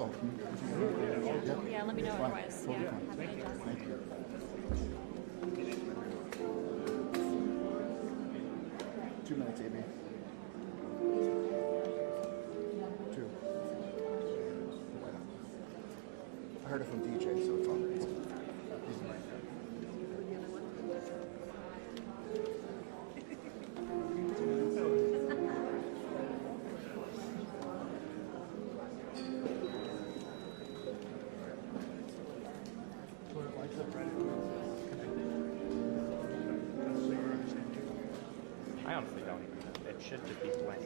So, Yeah, let me know otherwise. Totally Yeah, fine. have it done. Thank you. 2 minutes, Amy. 2. I heard it from DJ, so it's all right. I honestly don't even know. It should just be blank,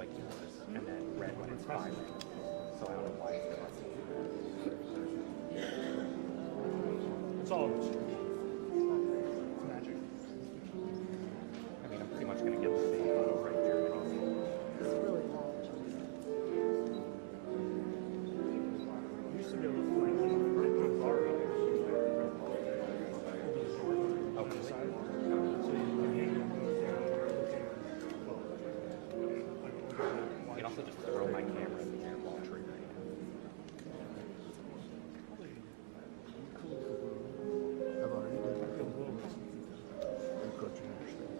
like yours, and then red when it's filing. So I don't know why it's crossing. It's all it's magic. I mean, I'm pretty much going to get the same photo right here. You used to be able to find them right to the bar over the side. So you can hang them. You can also just throw my camera in the air while triggering it. I've already done it. Encroaching understand.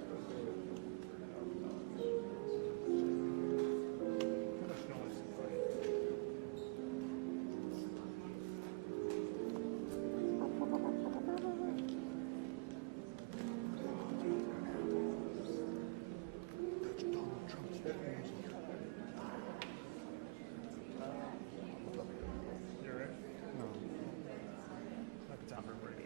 Too much noise. That's Donald Trump's music. You're right. No. Might be time for a break.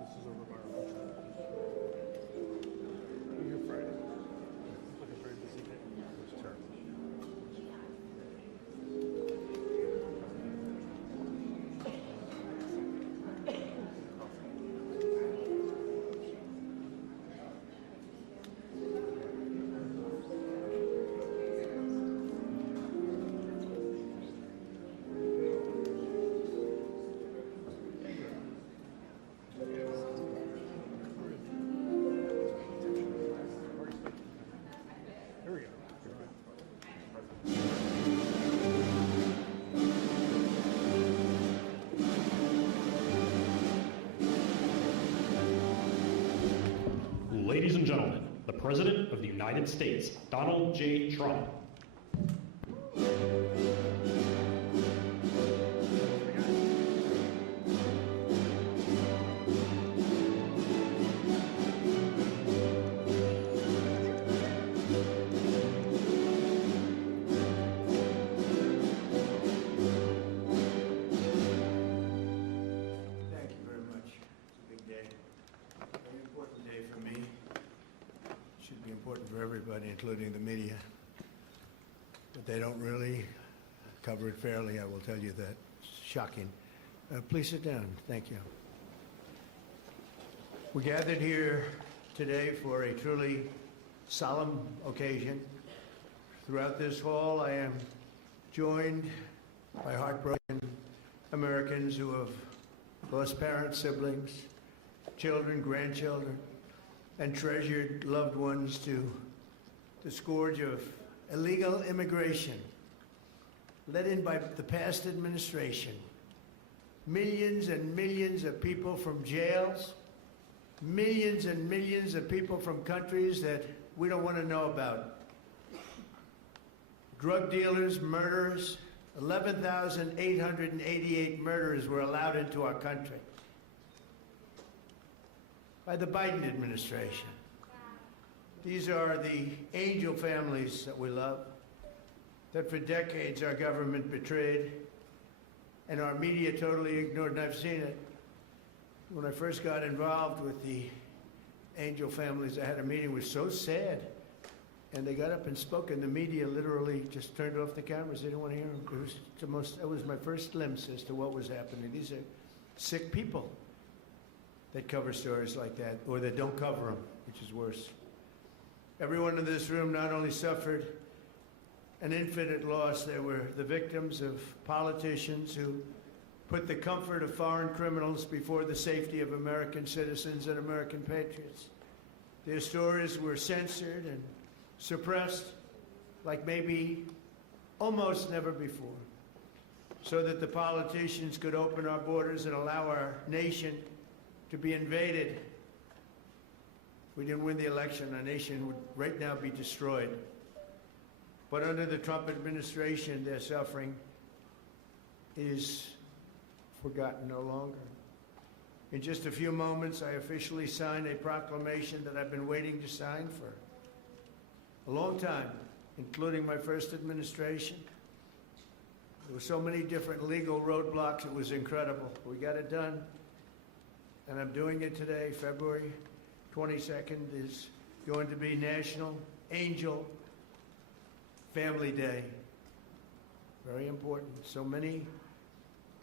This is over by our lunch. You here Friday? Looks like a very busy day. It's terrible. Here we go. Ladies and gentlemen, the President of the United States, Donald J. Trump. Thank you very much. It's a big day. Very important day for me. Should be important for everybody, including the media. But they don't really cover it fairly, I will tell you that. It's shocking. Please sit down. Thank you. We gathered here today for a truly solemn occasion. Throughout this hall, I am joined by heartbroken Americans who have lost parents, siblings, children, grandchildren, and treasured loved ones to the scourge of illegal immigration led in by the past administration. Millions and millions of people from jails, millions and millions of people from countries that we don't want to know about. Drug dealers, murderers, 11,888 murderers were allowed into our country by the Biden administration. These are the angel families that we love, that for decades our government betrayed and our media totally ignored, and I've seen it. When I first got involved with the angel families, I had a meeting. It was so sad. And they got up and spoke, and the media literally just turned off the cameras. They didn't want to hear them. It was my first glimpse as to what was happening. These are sick people that cover stories like that, or that don't cover them, which is worse. Everyone in this room not only suffered an infinite loss, they were the victims of politicians who put the comfort of foreign criminals before the safety of American citizens and American patriots. Their stories were censored and suppressed like maybe almost never before, so that the politicians could open our borders and allow our nation to be invaded. If we didn't win the election, our nation would right now be destroyed. But under the Trump administration, their suffering is forgotten no longer. In just a few moments, I officially sign a proclamation that I've been waiting to sign for a long time, including my first administration. There were so many different legal roadblocks, it was incredible. We got it done, and I'm doing it today. February 22nd is going to be National Angel Family Day. Very important. So many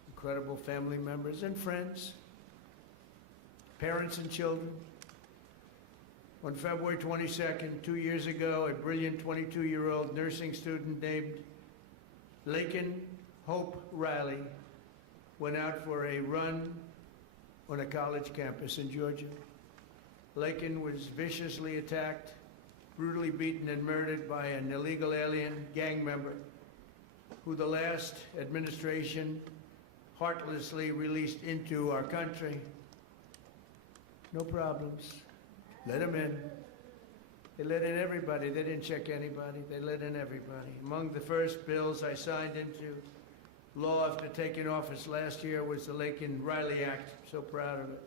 incredible family members and friends, parents and children. On February 22nd, 2 years ago, a brilliant 22-year-old nursing student named Laken Hope Riley went out for a run on a college campus in Georgia. Laken was viciously attacked, brutally beaten and murdered by an illegal alien gang member who the last administration heartlessly released into our country. No problems. Let them in. They let in everybody. They didn't check anybody. They let in everybody. Among the first bills I signed into law after taking office last year was the Laken Riley Act. So proud of it.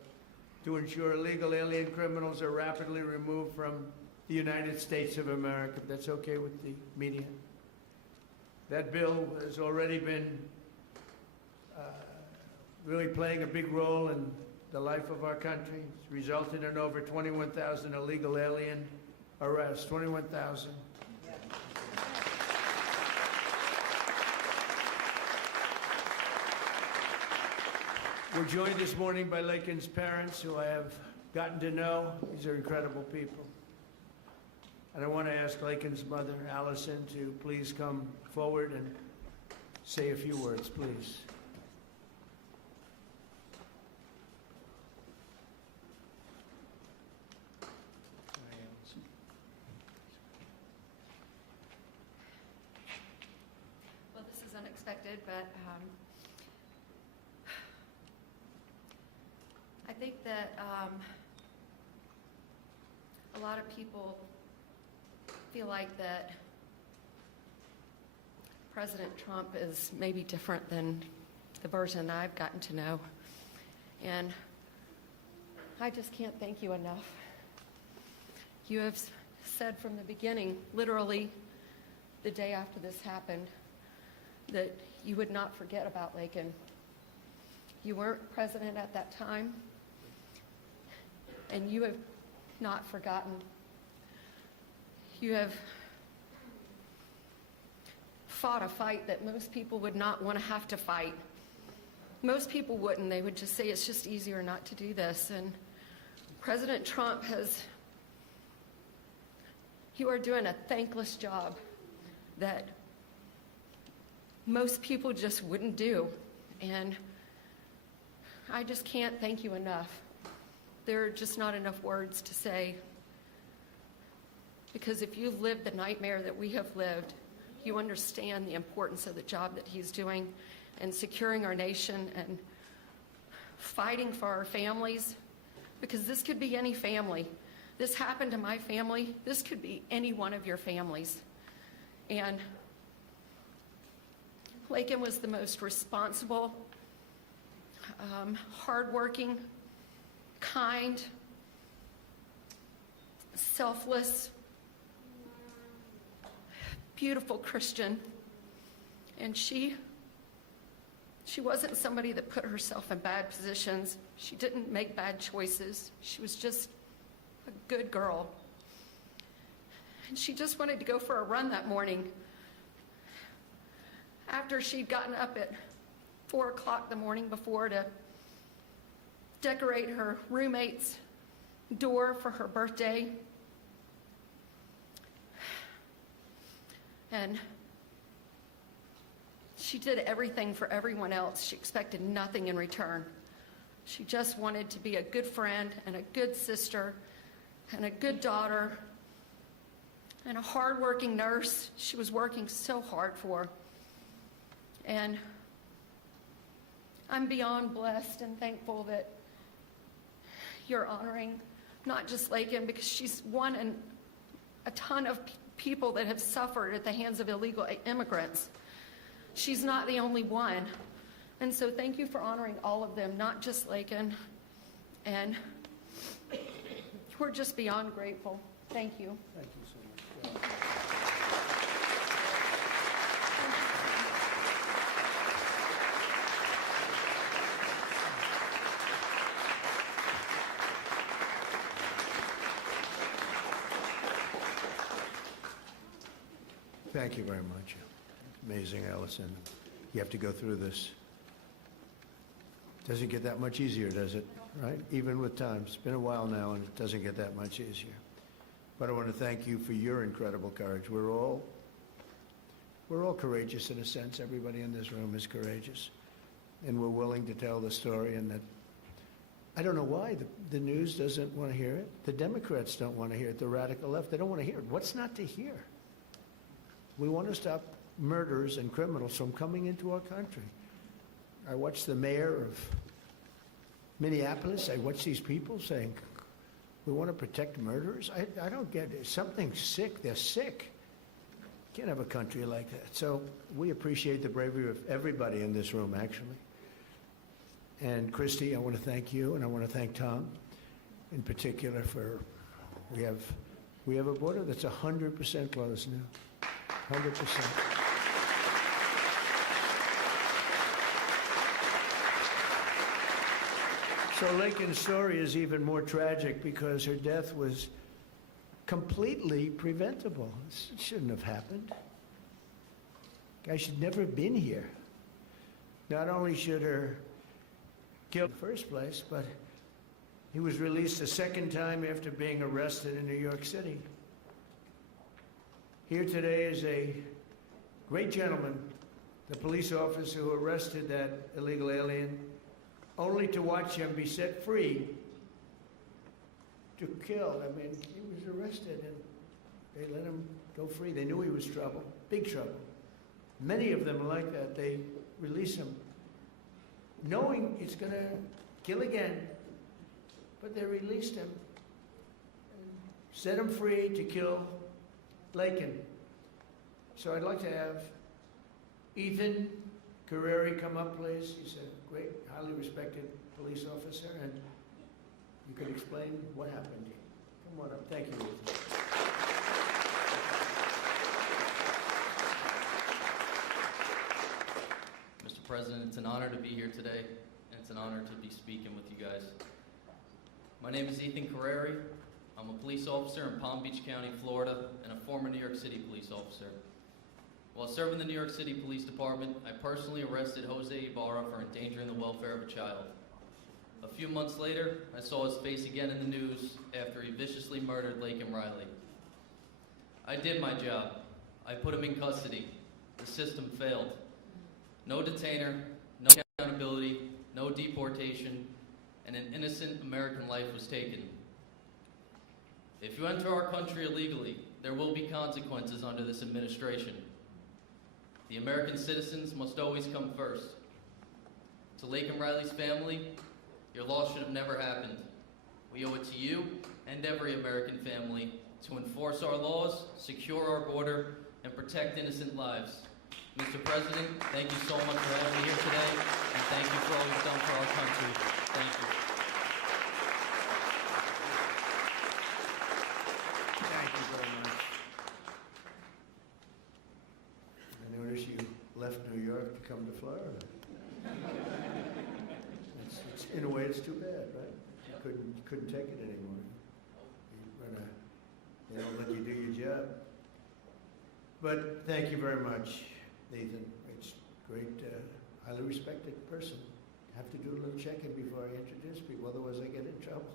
To ensure illegal alien criminals are rapidly removed from the United States of America. If that's okay with the media. That bill has already been really playing a big role in the life of our country. It's resulted in over 21,000 illegal alien arrests. 21,000. We're joined this morning by Laken's parents, who I have gotten to know. These are incredible people. And I want to ask Laken's mother, Allison, to please come forward and say a few words, please. Well, this is unexpected, but I think that a lot of people feel like that President Trump is maybe different than the version I've gotten to know. And I just can't thank you enough. You have said from the beginning, literally the day after this happened, that you would not forget about Laken. You weren't president at that time, and you have not forgotten. You have fought a fight that most people would not want to have to fight. Most people wouldn't. They would just say it's just easier not to do this. And President Trump you are doing a thankless job that most people just wouldn't do. And I just can't thank you enough. There are just not enough words to say. Because if you've lived the nightmare that we have lived, you understand the importance of the job that he's doing and securing our nation and fighting for our families. Because this could be any family. This happened to my family. This could be any one of your families. And Lakin was the most responsible, hardworking, kind, selfless, beautiful Christian. And she wasn't somebody that put herself in bad positions. She didn't make bad choices. She was just a good girl. And she just wanted to go for a run that morning after she'd gotten up at 4 o'clock the morning before to decorate her roommate's door for her birthday. And she did everything for everyone else. She expected nothing in return. She just wanted to be a good friend and a good sister and a good daughter and a hardworking nurse. She was working so hard for. And I'm beyond blessed and thankful that you're honoring not just Lakin, because she's one in a ton of people that have suffered at the hands of illegal immigrants. She's not the only one. And so thank you for honoring all of them, not just Lakin. And we're just beyond grateful. Thank you. Thank you so much. Thank you very much. Amazing, Allison. You have to go through this. Doesn't get that much easier, does it? Right? Even with time. It's been a while now, and it doesn't get that much easier. But I want to thank you for your incredible courage. We're all courageous in a sense. Everybody in this room is courageous. And we're willing to tell the story. And that I don't know why the news doesn't want to hear it. The Democrats don't want to hear it. The radical left, they don't want to hear it. What's not to hear? We want to stop murderers and criminals from coming into our country. I watched the mayor of Minneapolis. I watched these people saying, we want to protect murderers. I don't get it. Something's sick. They're sick. Can't have a country like that. So we appreciate the bravery of everybody in this room, actually. And Christy, I want to thank you, and I want to thank Tom in particular for, we have a border that's 100% closed now. 100%. So Lakin's story is even more tragic because her death was completely preventable. It shouldn't have happened. Guy should never have been here. Not only should her killed in the first place, but he was released a second time after being arrested in New York City. Here today is a great gentleman, the police officer who arrested that illegal alien, only to watch him be set free to kill. I mean, he was arrested and they let him go free. They knew he was trouble, big trouble. Many of them are like that. They release him knowing he's going to kill again, but they released him and set him free to kill Lakin. So I'd like to have Ethan Carreri come up, please. He's a great, highly respected police officer, and you can explain what happened. Come on up. Thank you, Ethan. Mr. President, it's an honor to be here today, and it's an honor to be speaking with you guys. My name is Ethan Carreri. I'm a police officer in Palm Beach County, Florida, and a former New York City police officer. While serving the New York City Police Department, I personally arrested Jose Ibarra for endangering the welfare of a child. A few months later, I saw his face again in the news after he viciously murdered Laken Riley. I did my job. I put him in custody. The system failed. No detainer, no accountability, no deportation, and an innocent American life was taken. If you enter our country illegally, there will be consequences under this administration. The American citizens must always come first. To Laken Riley's family, your loss should have never happened. We owe it to you and every American family to enforce our laws, secure our border, and protect innocent lives. Mr. President, thank you so much for having me here today, and thank you for all you've done for our country. Thank you. Thank you very much. I notice you left New York to come to Florida. In a way, it's too bad, right? You couldn't take it anymore. They don't let you do your job. But thank you very much, Nathan. It's great, highly respected person. I have to do a little checking before I introduce people, otherwise I get in trouble.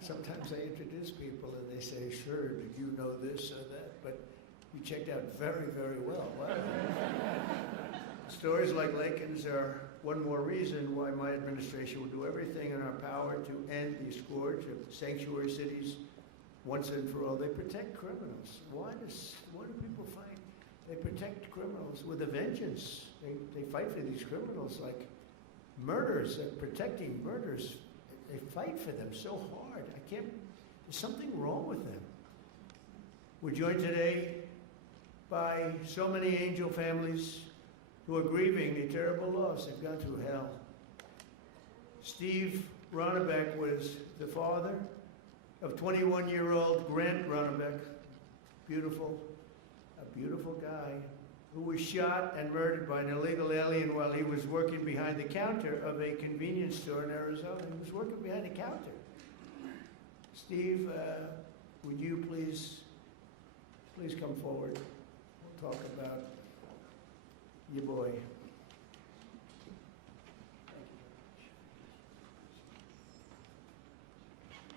Sometimes I introduce people and they say, sure, did you know this or that? But you checked out very, very well. Wow. Stories like Laken's are one more reason why my administration will do everything in our power to end the scourge of sanctuary cities once and for all. They protect criminals. Why do people fight? They protect criminals with a vengeance. They fight for these criminals like murders. They're protecting murders. They fight for them so hard. There's something wrong with them. We're joined today by so many angel families who are grieving the terrible loss. They've gone through hell. Steve Ronnebeck was the father of 21-year-old Grant Ronnebeck, a beautiful guy, who was shot and murdered by an illegal alien while he was working behind the counter of a convenience store in Arizona. He was working behind the counter. Steve, would you please come forward? We'll talk about your boy.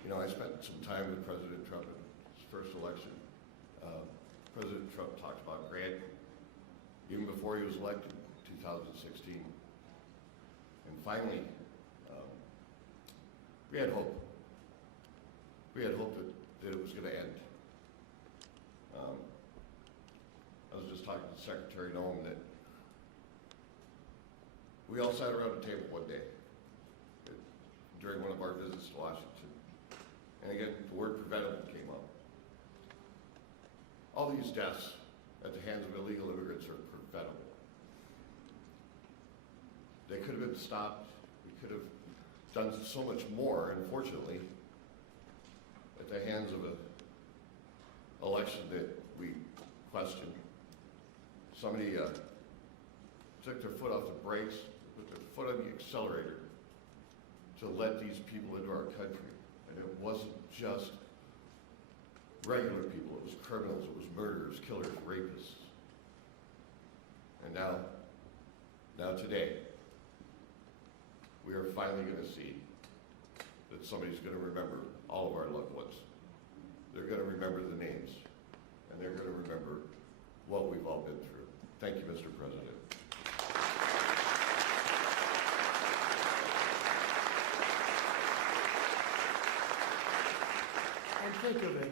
You know, I spent some time with President Trump in his first election. President Trump talked about Grant even before he was elected in 2016. And finally, we had hope. We had hope that it was going to end. I was just talking to Secretary Noem that we all sat around a table one day during one of our visits to Washington. And again, the word preventable came up. All these deaths at the hands of illegal immigrants are preventable. They could have been stopped. We could have done so much more, unfortunately, at the hands of an election that we questioned. Somebody took their foot off the brakes, put their foot on the accelerator to let these people into our country. And it wasn't just regular people, it was criminals, it was murderers, killers, rapists. And now today, we are finally going to see that somebody's going to remember all of our loved ones. They're going to remember the names, and they're going to remember what we've all been through. Thank you, Mr. President. And think of it,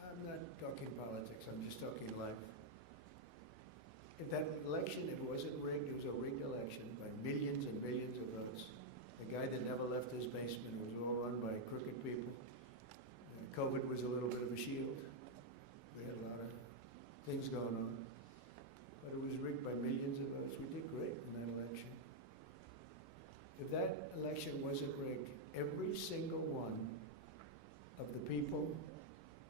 I'm not talking politics, I'm just talking life. If that election, if it wasn't rigged, it was a rigged election by millions and millions of votes. The guy that never left his basement, it was all run by crooked people. COVID was a little bit of a shield. We had a lot of things going on. But it was rigged by millions of votes. We did great in that election. If that election wasn't rigged, every single one of the people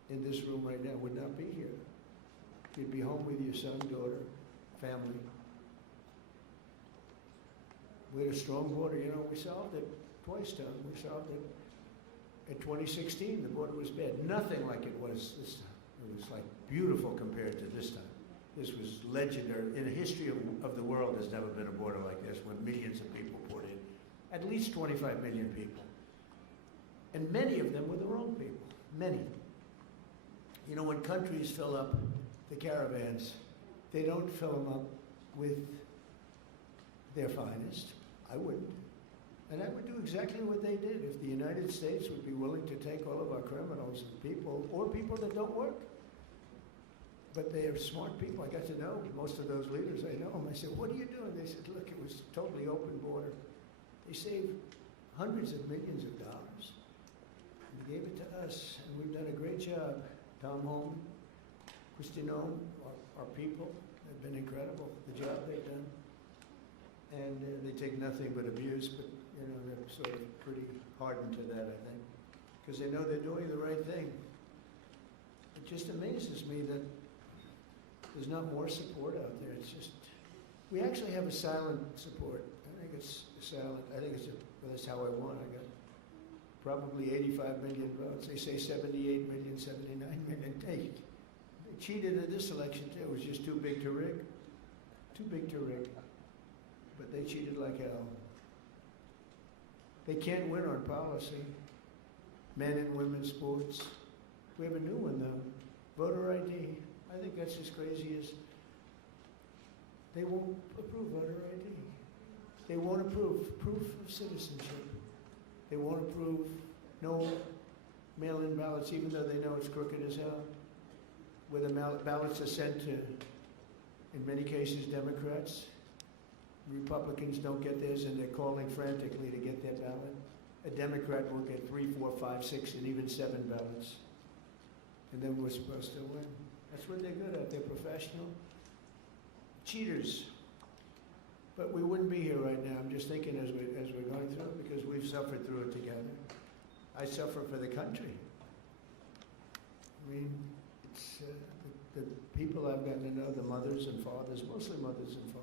in this room right now would not be here. You'd be home with your son, daughter, family. We had a strong border. You know, we solved it twice, Tom. We solved it. In 2016, the border was bad. Nothing like it was this time. It was like beautiful compared to this time. This was legendary. In the history of the world, there's never been a border like this when millions of people poured in. At least 25 million people. And many of them were the wrong people. Many. You know, when countries fill up the caravans, they don't fill them up with their finest. I wouldn't. And I would do exactly what they did if the United States would be willing to take all of our criminals and people, or people that don't work. But they are smart people. I got to know most of those leaders. I know them. I said, what are you doing? They said, look, it was totally open border. They saved hundreds of millions of dollars. And they gave it to us, and we've done a great job. Tom Holm, Christian Holm, our people have been incredible, the job they've done. And they take nothing but abuse, but you know, they're sort of pretty hardened to that, I think, because they know they're doing the right thing. It just amazes me that there's not more support out there. It's just, we actually have a silent support. I think it's silent. I think it's well, that's how I won. I got probably 85 million votes. They say 78 million, 79 million. They cheated in this election too. It was just too big to rig. Too big to rig. But they cheated like hell. They can't win on policy. Men and women's sports. We have a new one though. Voter ID. I think that's as crazy as they won't approve voter ID. They won't approve proof of citizenship. They won't approve no mail-in ballots, even though they know it's crooked as hell. Where the ballots are sent to, in many cases, Democrats. Republicans don't get theirs, and they're calling frantically to get their ballot. A Democrat will get 3, 4, 5, 6, and even 7 ballots. And then we're supposed to win. That's what they're good at. They're professional. Cheaters. But we wouldn't be here right now. I'm just thinking as we're going through it, because we've suffered through it together. I suffer for the country. I mean, it's the people I've gotten to know, the mothers and fathers, mostly mothers and fathers.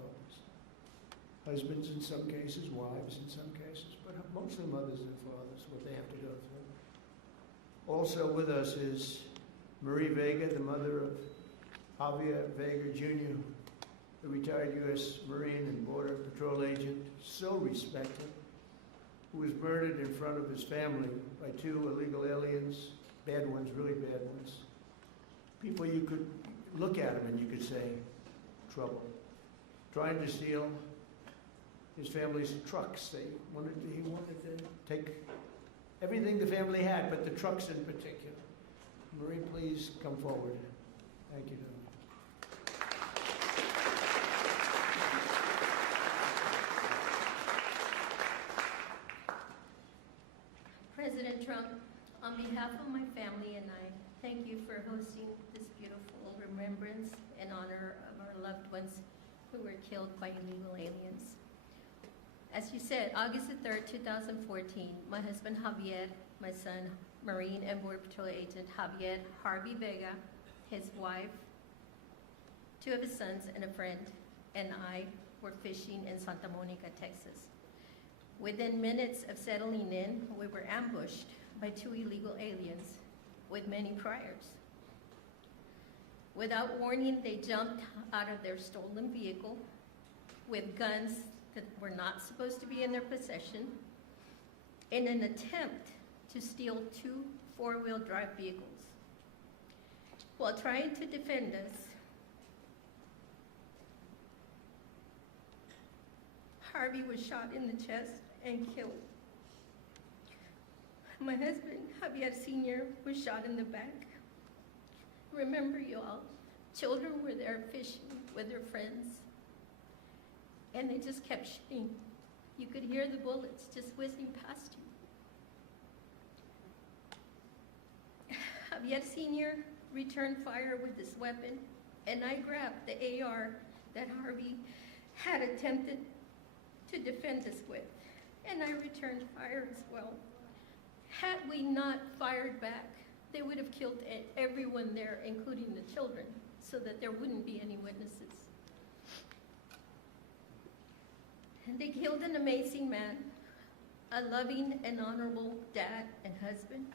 Husbands in some cases, wives in some cases, but mostly mothers and fathers, what they have to go through. Also with us is Marie Vega, the mother of Javier Vega Jr., the retired U.S. Marine and Border Patrol agent, so respected, who was murdered in front of his family by 2 illegal aliens, bad ones, really bad ones. People you could look at him and you could say, trouble. Trying to steal his family's trucks. He wanted to take everything the family had, but the trucks in particular. Marie, please come forward. Thank you. President Trump, on behalf of my family and I, thank you for hosting this beautiful remembrance in honor of our loved ones who were killed by illegal aliens. As you said, August the 3rd, 2014, my husband Javier, my son, Marine and Border Patrol agent Javier Harvey Vega, his wife, 2 of his sons and a friend, and I were fishing in Santa Monica, Texas. Within minutes of settling in, we were ambushed by 2 illegal aliens with many priors. Without warning, they jumped out of their stolen vehicle with guns that were not supposed to be in their possession in an attempt to steal 2 4-wheel drive vehicles. While trying to defend us, Harvey was shot in the chest and killed. My husband, Javier Sr., was shot in the back. Remember, you all, children were there fishing with their friends, and they just kept shooting. You could hear the bullets just whizzing past you. Javier Sr. returned fire with this weapon, and I grabbed the AR that Harvey had attempted to defend us with, and I returned fire as well. Had we not fired back, they would have killed everyone there, including the children, so that there wouldn't be any witnesses. And they killed an amazing man, a loving and honorable dad and husband.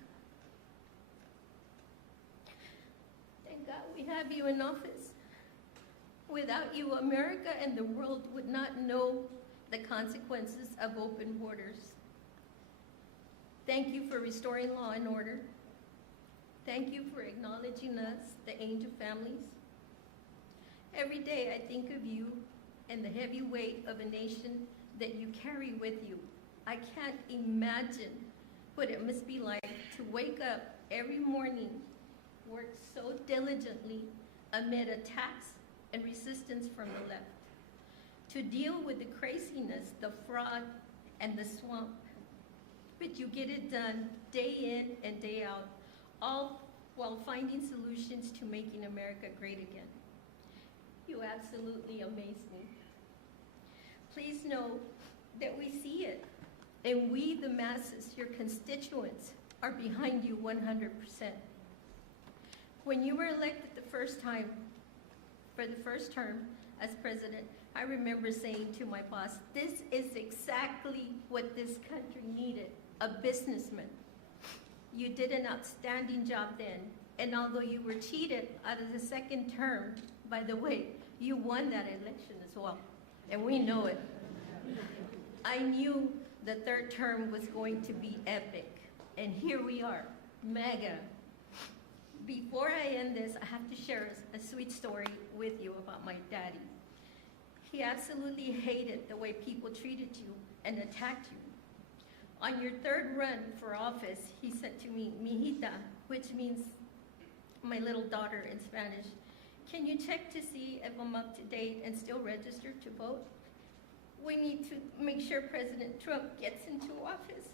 Thank God we have you in office. Without you, America and the world would not know the consequences of open borders. Thank you for restoring law and order. Thank you for acknowledging us, the angel families. Every day I think of you and the heavy weight of a nation that you carry with you. I can't imagine what it must be like to wake up every morning, work so diligently amid attacks and resistance from the left, to deal with the craziness, the fraud, and the swamp. But you get it done day in and day out, all while finding solutions to making America great again. You absolutely amaze me. Please know that we see it, and we, the masses, your constituents, are behind you 100%. When you were elected the first time, for the first term as president, I remember saying to my boss, this is exactly what this country needed, a businessman. You did an outstanding job then, and although you were cheated out of the second term, by the way, you won that election as well, and we know it. I knew the third term was going to be epic, and here we are, mega. Before I end this, I have to share a sweet story with you about my daddy. He absolutely hated the way people treated you and attacked you. On your third run for office, he said to me, "Mijita," which means my little daughter in Spanish, "Can you check to see if I'm up to date and still registered to vote? We need to make sure President Trump gets into office."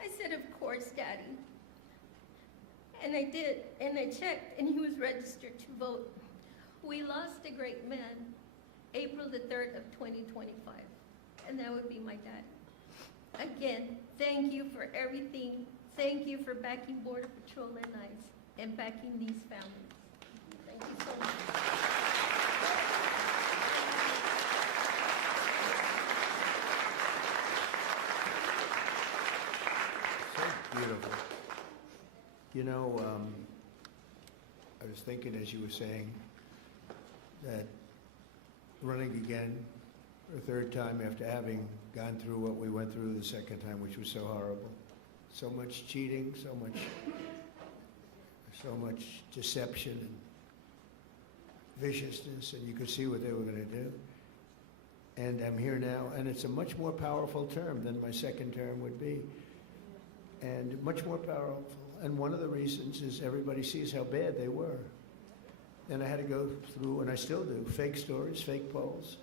I said, "Of course, Daddy." And I did, and I checked, and he was registered to vote. We lost a great man, April the 3rd of 2025, and that would be my dad. Again, thank you for everything. Thank you for backing Border Patrol and ICE, and backing these families. Thank you so much. So beautiful. You know, I was thinking as you were saying that running again for a third time after having gone through what we went through the second time, which was so horrible. So much cheating, so much deception and viciousness, and you could see what they were going to do. And I'm here now, and it's a much more powerful term than my second term would be, and much more powerful. And one of the reasons is everybody sees how bad they were. And I had to go through, and I still do, fake stories, fake polls.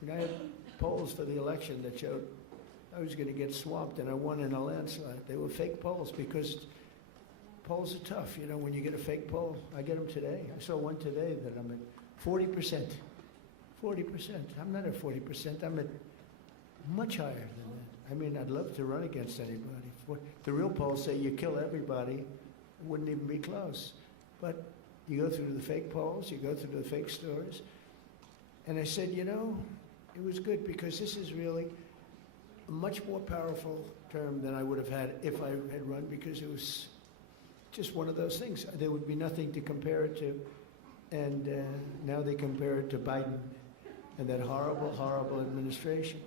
And I had polls for the election that showed I was going to get swamped, and I won in a landslide. They were fake polls because polls are tough. You know, when you get a fake poll, I get them today. I saw one today that I'm at 40%. 40%. I'm not at 40%. I'm at much higher than that. I mean, I'd love to run against anybody. The real polls say you kill everybody. It wouldn't even be close. But you go through the fake polls, you go through the fake stories. And I said, you know, it was good because this is really a much more powerful term than I would have had if I had run, because it was just one of those things. There would be nothing to compare it to. And now they compare it to Biden and that horrible, horrible administration.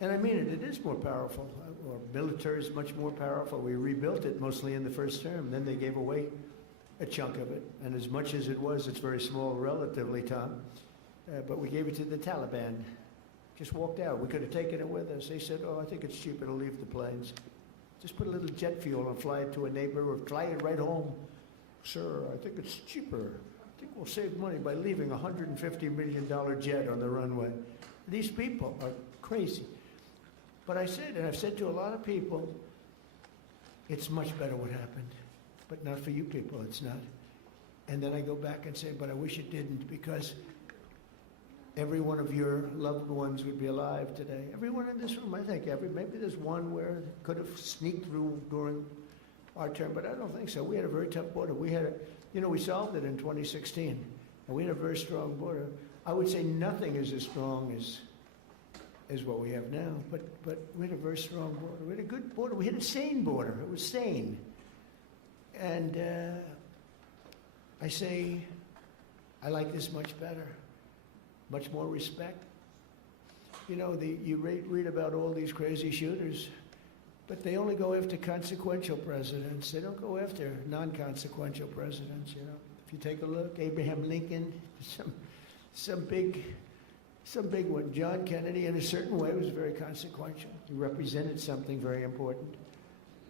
And I mean it, it is more powerful. Our military is much more powerful. We rebuilt it mostly in the first term. Then they gave away a chunk of it. And as much as it was, it's very small relatively, Tom. But we gave it to the Taliban. Just walked out. We could have taken it with us. They said, oh, I think it's cheaper to leave the planes. Just put a little jet fuel and fly it to a neighbor or fly it right home. Sir, I think it's cheaper. I think we'll save money by leaving a $150 million jet on the runway. These people are crazy. But I said, and I've said to a lot of people, it's much better what happened. But not for you people, it's not. And then I go back and say, but I wish it didn't, because every one of your loved ones would be alive today. Everyone in this room, I think. Maybe there's one where it could have sneaked through during our term, but I don't think so. We had a very tough border. We had we solved it in 2016, and we had a very strong border. I would say nothing is as strong as what we have now, but we had a very strong border. We had a good border. We had a sane border. It was sane. And I say, I like this much better. much more respect. You know, you read about all these crazy shooters, but they only go after consequential presidents. They don't go after non-consequential presidents, you know. If you take a look, Abraham Lincoln, some big one. John Kennedy, in a certain way, was very consequential. He represented something very important.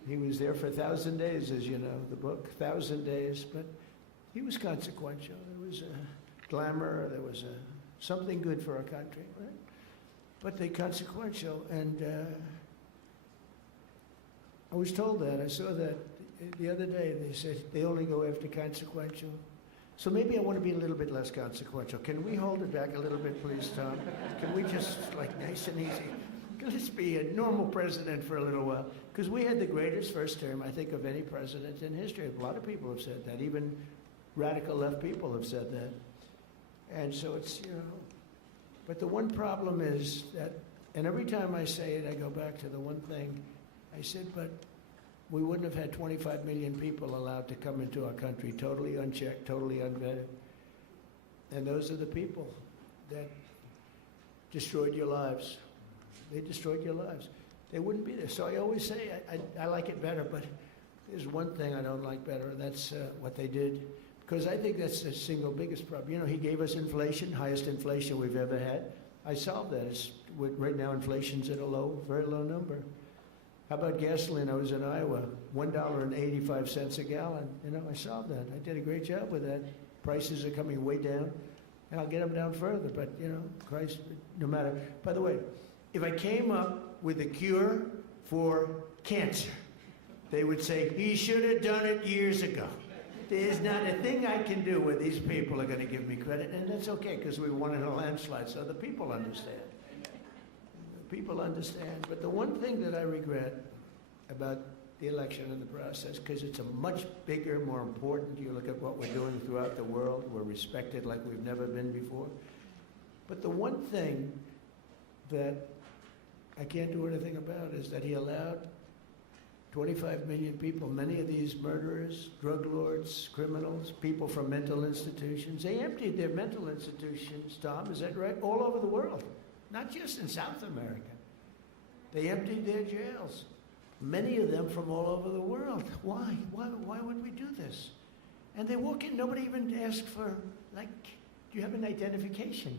He was there for 1,000 days, as you know, the book, 1,000 days, but he was consequential. There was a glamour, there was something good for our country, right? But they consequential, and I was told that. I saw that the other day. They said they only go after consequential. So maybe I want to be a little bit less consequential. Can we hold it back a little bit, please, Tom? Can we just, like, nice and easy? Let's be a normal president for a little while. Because we had the greatest first term, I think, of any president in history. A lot of people have said that. Even radical left people have said that. And so it's, you know, but the one problem is that, and every time I say it, I go back to the one thing I said, but we wouldn't have had 25 million people allowed to come into our country, totally unchecked, totally unvetted. And those are the people that destroyed your lives. They destroyed your lives. They wouldn't be there. So I always say I like it better, but there's one thing I don't like better, and that's what they did. Because I think that's the single biggest problem. You know, he gave us inflation, highest inflation we've ever had. I solved that. Right now, inflation's at a low, very low number. How about gasoline? I was in Iowa, $1.85 a gallon. You know, I solved that. I did a great job with that. Prices are coming way down, and I'll get them down further. But, you know, Christ, no matter. By the way, if I came up with a cure for cancer, they would say, he should have done it years ago. There's not a thing I can do where these people are going to give me credit, and that's okay, because we won in a landslide, so the people understand. The people understand. But the one thing that I regret about the election and the process, because it's a much bigger, more important, you look at what we're doing throughout the world, we're respected like we've never been before. But the one thing that I can't do anything about is that he allowed 25 million people, many of these murderers, drug lords, criminals, people from mental institutions. They emptied their mental institutions, Tom, is that right? All over the world, not just in South America. They emptied their jails, many of them from all over the world. Why? Why would we do this? And they walk in, nobody even asks for, like, do you have an identification?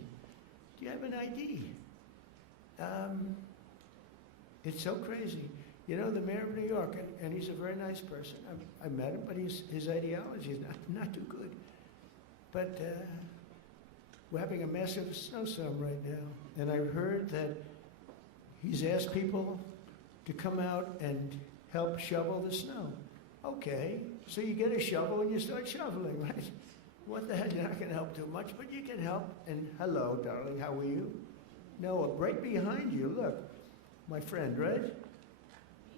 Do you have an ID? It's so crazy. You know, the mayor of New York, and he's a very nice person. I met him, but his ideology is not too good. But we're having a massive snowstorm right now. And I heard that he's asked people to come out and help shovel the snow. Okay, so you get a shovel and you start shoveling, right? What the hell, you're not going to help too much, but you can help. And hello, darling, how are you? Noah, right behind you, look. My friend, right?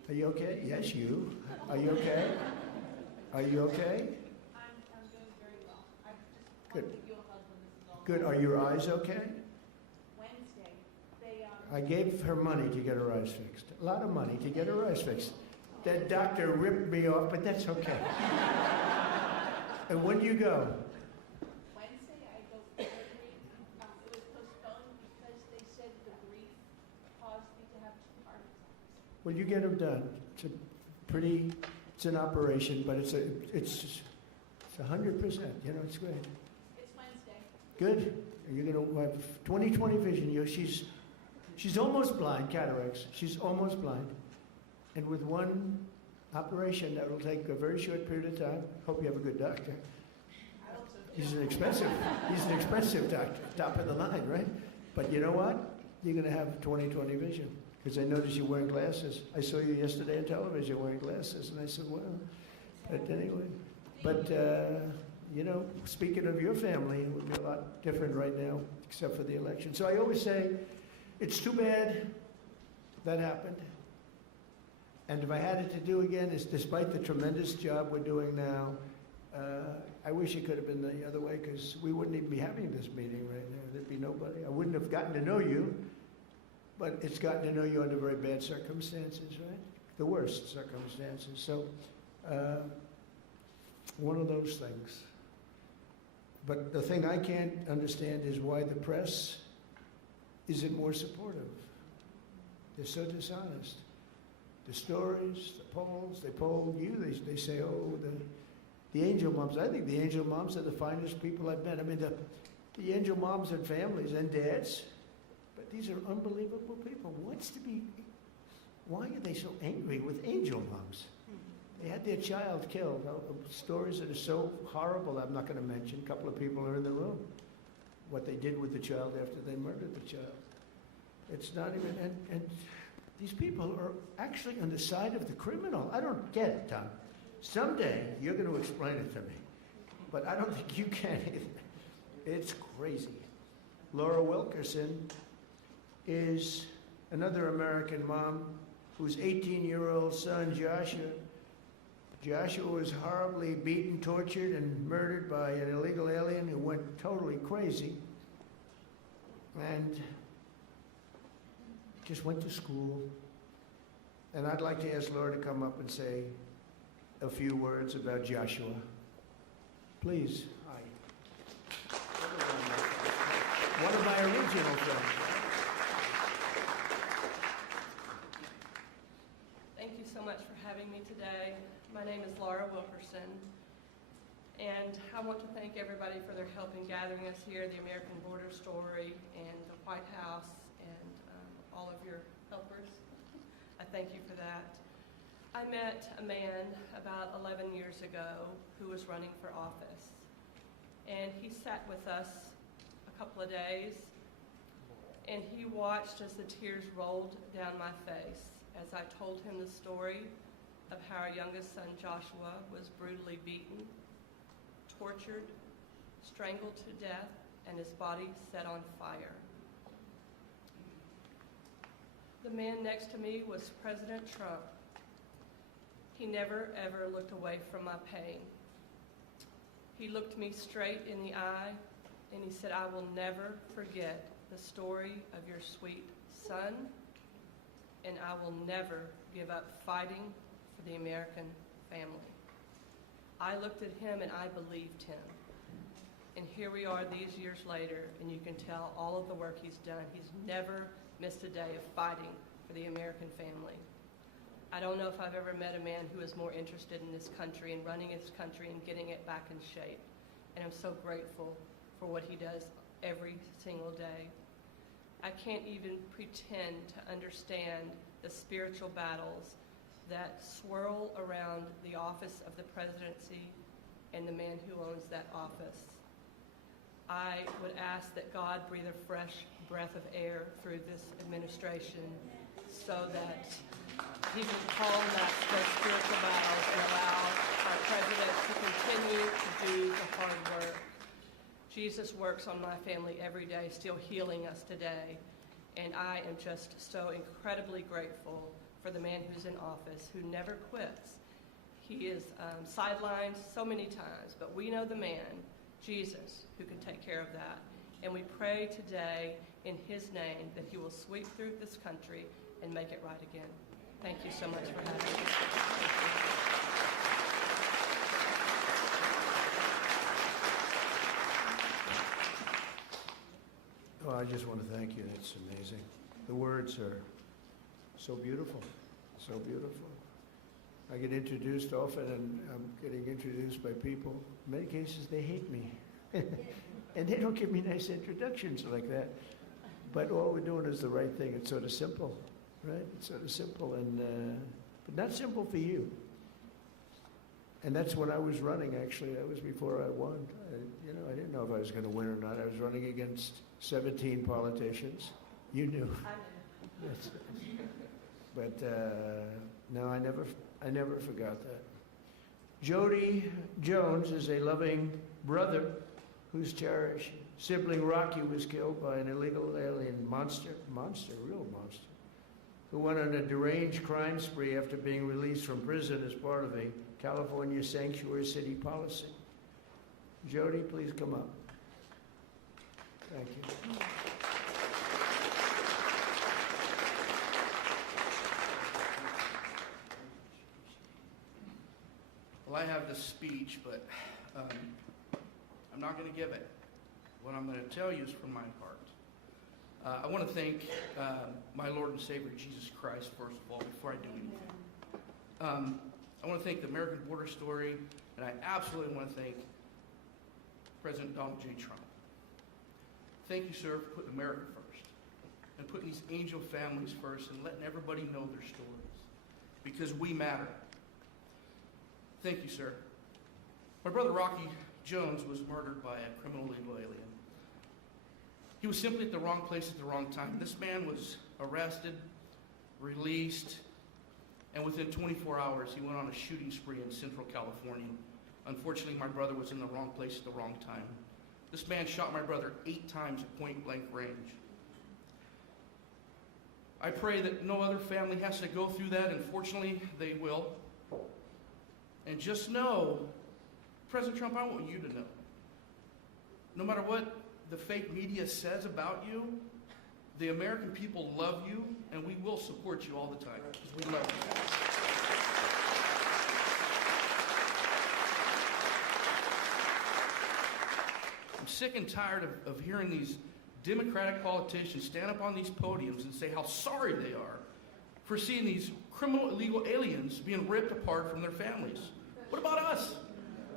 Are you okay? Yes, you. Are you okay? Are you okay? I'm doing very well. I just Good. want to give you a hug when this is all Good. Are your eyes okay? Wednesday. They I gave her money to get her eyes fixed. A lot of money to get her eyes fixed. That doctor ripped me off, but that's okay. And when do you go? Wednesday I go for surgery. It was postponed because they said the grief caused me to have 2 heart attacks. Well, you get them done. It's an operation, but it's 100%. You know, it's great. It's Wednesday. Good. You're going to have 20/20 vision. She's almost blind, cataracts. She's almost blind. And with one operation, that will take a very short period of time. Hope you have a good doctor. I also He's an expensive doctor, top of the line, right? But you know what? You're going to have 20/20 vision. Because I noticed you're wearing glasses. I saw you yesterday on television wearing glasses, and I said, well, but anyway. But, you know, speaking of your family, it would be a lot different right now, except for the election. So I always say, it's too bad that happened. And if I had it to do again, it's despite the tremendous job we're doing now, I wish it could have been the other way, because we wouldn't even be having this meeting right now. There'd be nobody. I wouldn't have gotten to know you. But it's gotten to know you under very bad circumstances, right? The worst circumstances. So, one of those things. But the thing I can't understand is why the press isn't more supportive. They're so dishonest. The stories, the polls, they poll you, they say, oh, the angel moms. I think the angel moms are the finest people I've met. I mean, the angel moms and families and dads, but these are unbelievable people. Why are they so angry with angel moms? They had their child killed. Stories that are so horrible, I'm not going to mention. A couple of people are in the room. What they did with the child after they murdered the child. It's not even, and these people are actually on the side of the criminal. I don't get it, Tom. Someday you're going to explain it to me, but I don't think you can either. It's crazy. Laura Wilkerson is another American mom whose 18-year-old son, Joshua was horribly beaten, tortured, and murdered by an illegal alien who went totally crazy and just went to school. And I'd like to ask Laura to come up and say a few words about Joshua. Please. Hi. One of my original friends. Thank you so much for having me today. My name is Laura Wilkerson, and I want to thank everybody for their help in gathering us here, the American Border Story and the White House, and all of your helpers. I thank you for that. I met a man about 11 years ago who was running for office, and he sat with us a couple of days, and he watched as the tears rolled down my face as I told him the story of how our youngest son Joshua was brutally beaten, tortured, strangled to death, and his body set on fire. The man next to me was President Trump. He never, ever looked away from my pain. He looked me straight in the eye, and he said, I will never forget the story of your sweet son, and I will never give up fighting for the American family. I looked at him and I believed him. And here we are these years later, and you can tell all of the work he's done. He's never missed a day of fighting for the American family. I don't know if I've ever met a man who is more interested in this country and running his country and getting it back in shape. And I'm so grateful for what he does every single day. I can't even pretend to understand the spiritual battles that swirl around the office of the presidency and the man who owns that office. I would ask that God breathe a fresh breath of air through this administration so that he can calm those spiritual battles and allow our president to continue to do the hard work. Jesus works on my family every day, still healing us today. And I am just so incredibly grateful for the man who's in office, who never quits. He is sidelined so many times, but we know the man, Jesus, who can take care of that. And we pray today in his name that he will sweep through this country and make it right again. Thank you so much for having me. Oh, I just want to thank you. It's amazing. The words are so beautiful, so beautiful. I get introduced often, and I'm getting introduced by people. In many cases, they hate me. And they don't give me nice introductions like that. But all we're doing is the right thing. It's sort of simple, right? It's sort of simple, and but not simple for you. And that's when I was running, actually. That was before I won. I didn't know if I was going to win or not. I was running against 17 politicians. You knew. I knew. But no, I never forgot that. Jody Jones is a loving brother whose cherished sibling Rocky was killed by an illegal alien real monster, who went on a deranged crime spree after being released from prison as part of a California sanctuary city policy. Jody, please come up. Thank you. Well, I have the speech, but I'm not going to give it. What I'm going to tell you is from my heart. I want to thank my Lord and Savior, Jesus Christ, first of all, before I do anything. I want to thank the American Border Story, and I absolutely want to thank President Donald J. Trump. Thank you, sir, for putting America first, and putting these angel families first, and letting everybody know their stories, because we matter. Thank you, sir. My brother Rocky Jones was murdered by a criminal illegal alien. He was simply at the wrong place at the wrong time. This man was arrested, released, and within 24 hours, he went on a shooting spree in Central California. Unfortunately, my brother was in the wrong place at the wrong time. This man shot my brother 8 times at point-blank range. I pray that no other family has to go through that, and fortunately, they will. And just know, President Trump, I want you to know, no matter what the fake media says about you, the American people love you, and we will support you all the time, because we love you. I'm sick and tired of hearing these Democratic politicians stand up on these podiums and say how sorry they are for seeing these criminal illegal aliens being ripped apart from their families. What about us?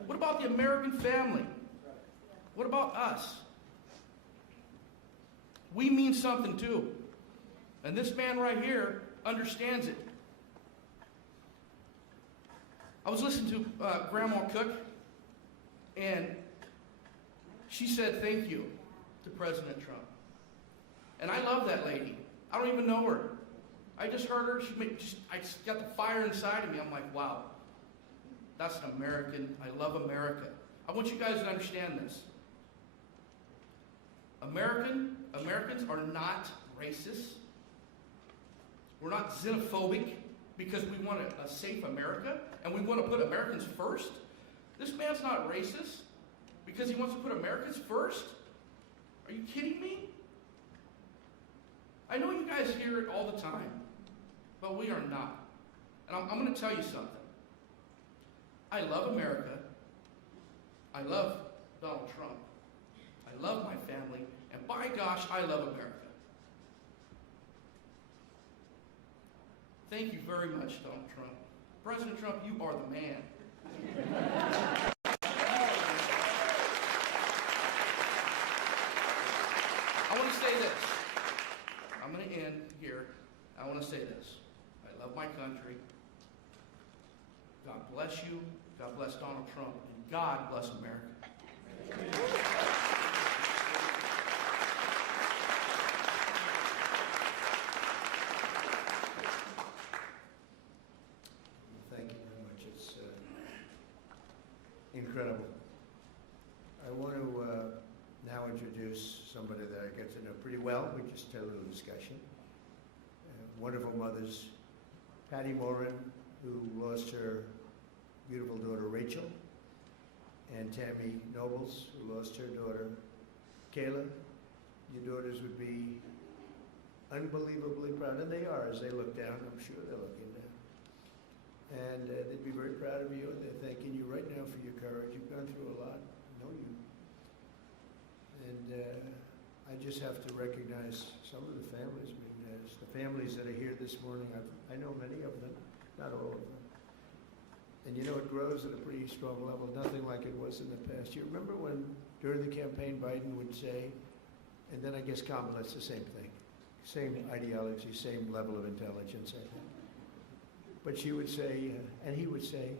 What about the American family? What about us? We mean something too. And this man right here understands it. I was listening to Grandma Cook, and she said thank you to President Trump. And I love that lady. I don't even know her. I just heard her. I just got the fire inside of me. I'm like, wow, that's an American. I love America. I want you guys to understand this. Americans are not racist. We're not xenophobic because we want a safe America and we want to put Americans first. This man's not racist because he wants to put Americans first. Are you kidding me? I know you guys hear it all the time, but we are not. And I'm going to tell you something. I love America. I love Donald Trump. I love my family. And by gosh, I love America. Thank you very much, Donald Trump. President Trump, you are the man. I want to say this. I'm going to end here. I want to say this. I love my country. God bless you. God bless Donald Trump. And God bless America. Thank you very much. It's incredible. I want to now introduce somebody that I get to know pretty well. We just had a little discussion. Wonderful mothers, Patty Morin, who lost her beautiful daughter Rachel, and Tammy Nobles, who lost her daughter Kayla. Your daughters would be unbelievably proud, and they are as they look down. I'm sure they're looking down. And they'd be very proud of you, and they're thanking you right now for your courage. You've gone through a lot. I know you. And I just have to recognize some of the families. I mean, the families that are here this morning, I know many of them, not all of them. And you know, it grows at a pretty strong level, nothing like it was in the past. You remember when, during the campaign, Biden would say, and then I guess Kamala's the same thing, same ideology, same level of intelligence, I think. But she would say, and he would say,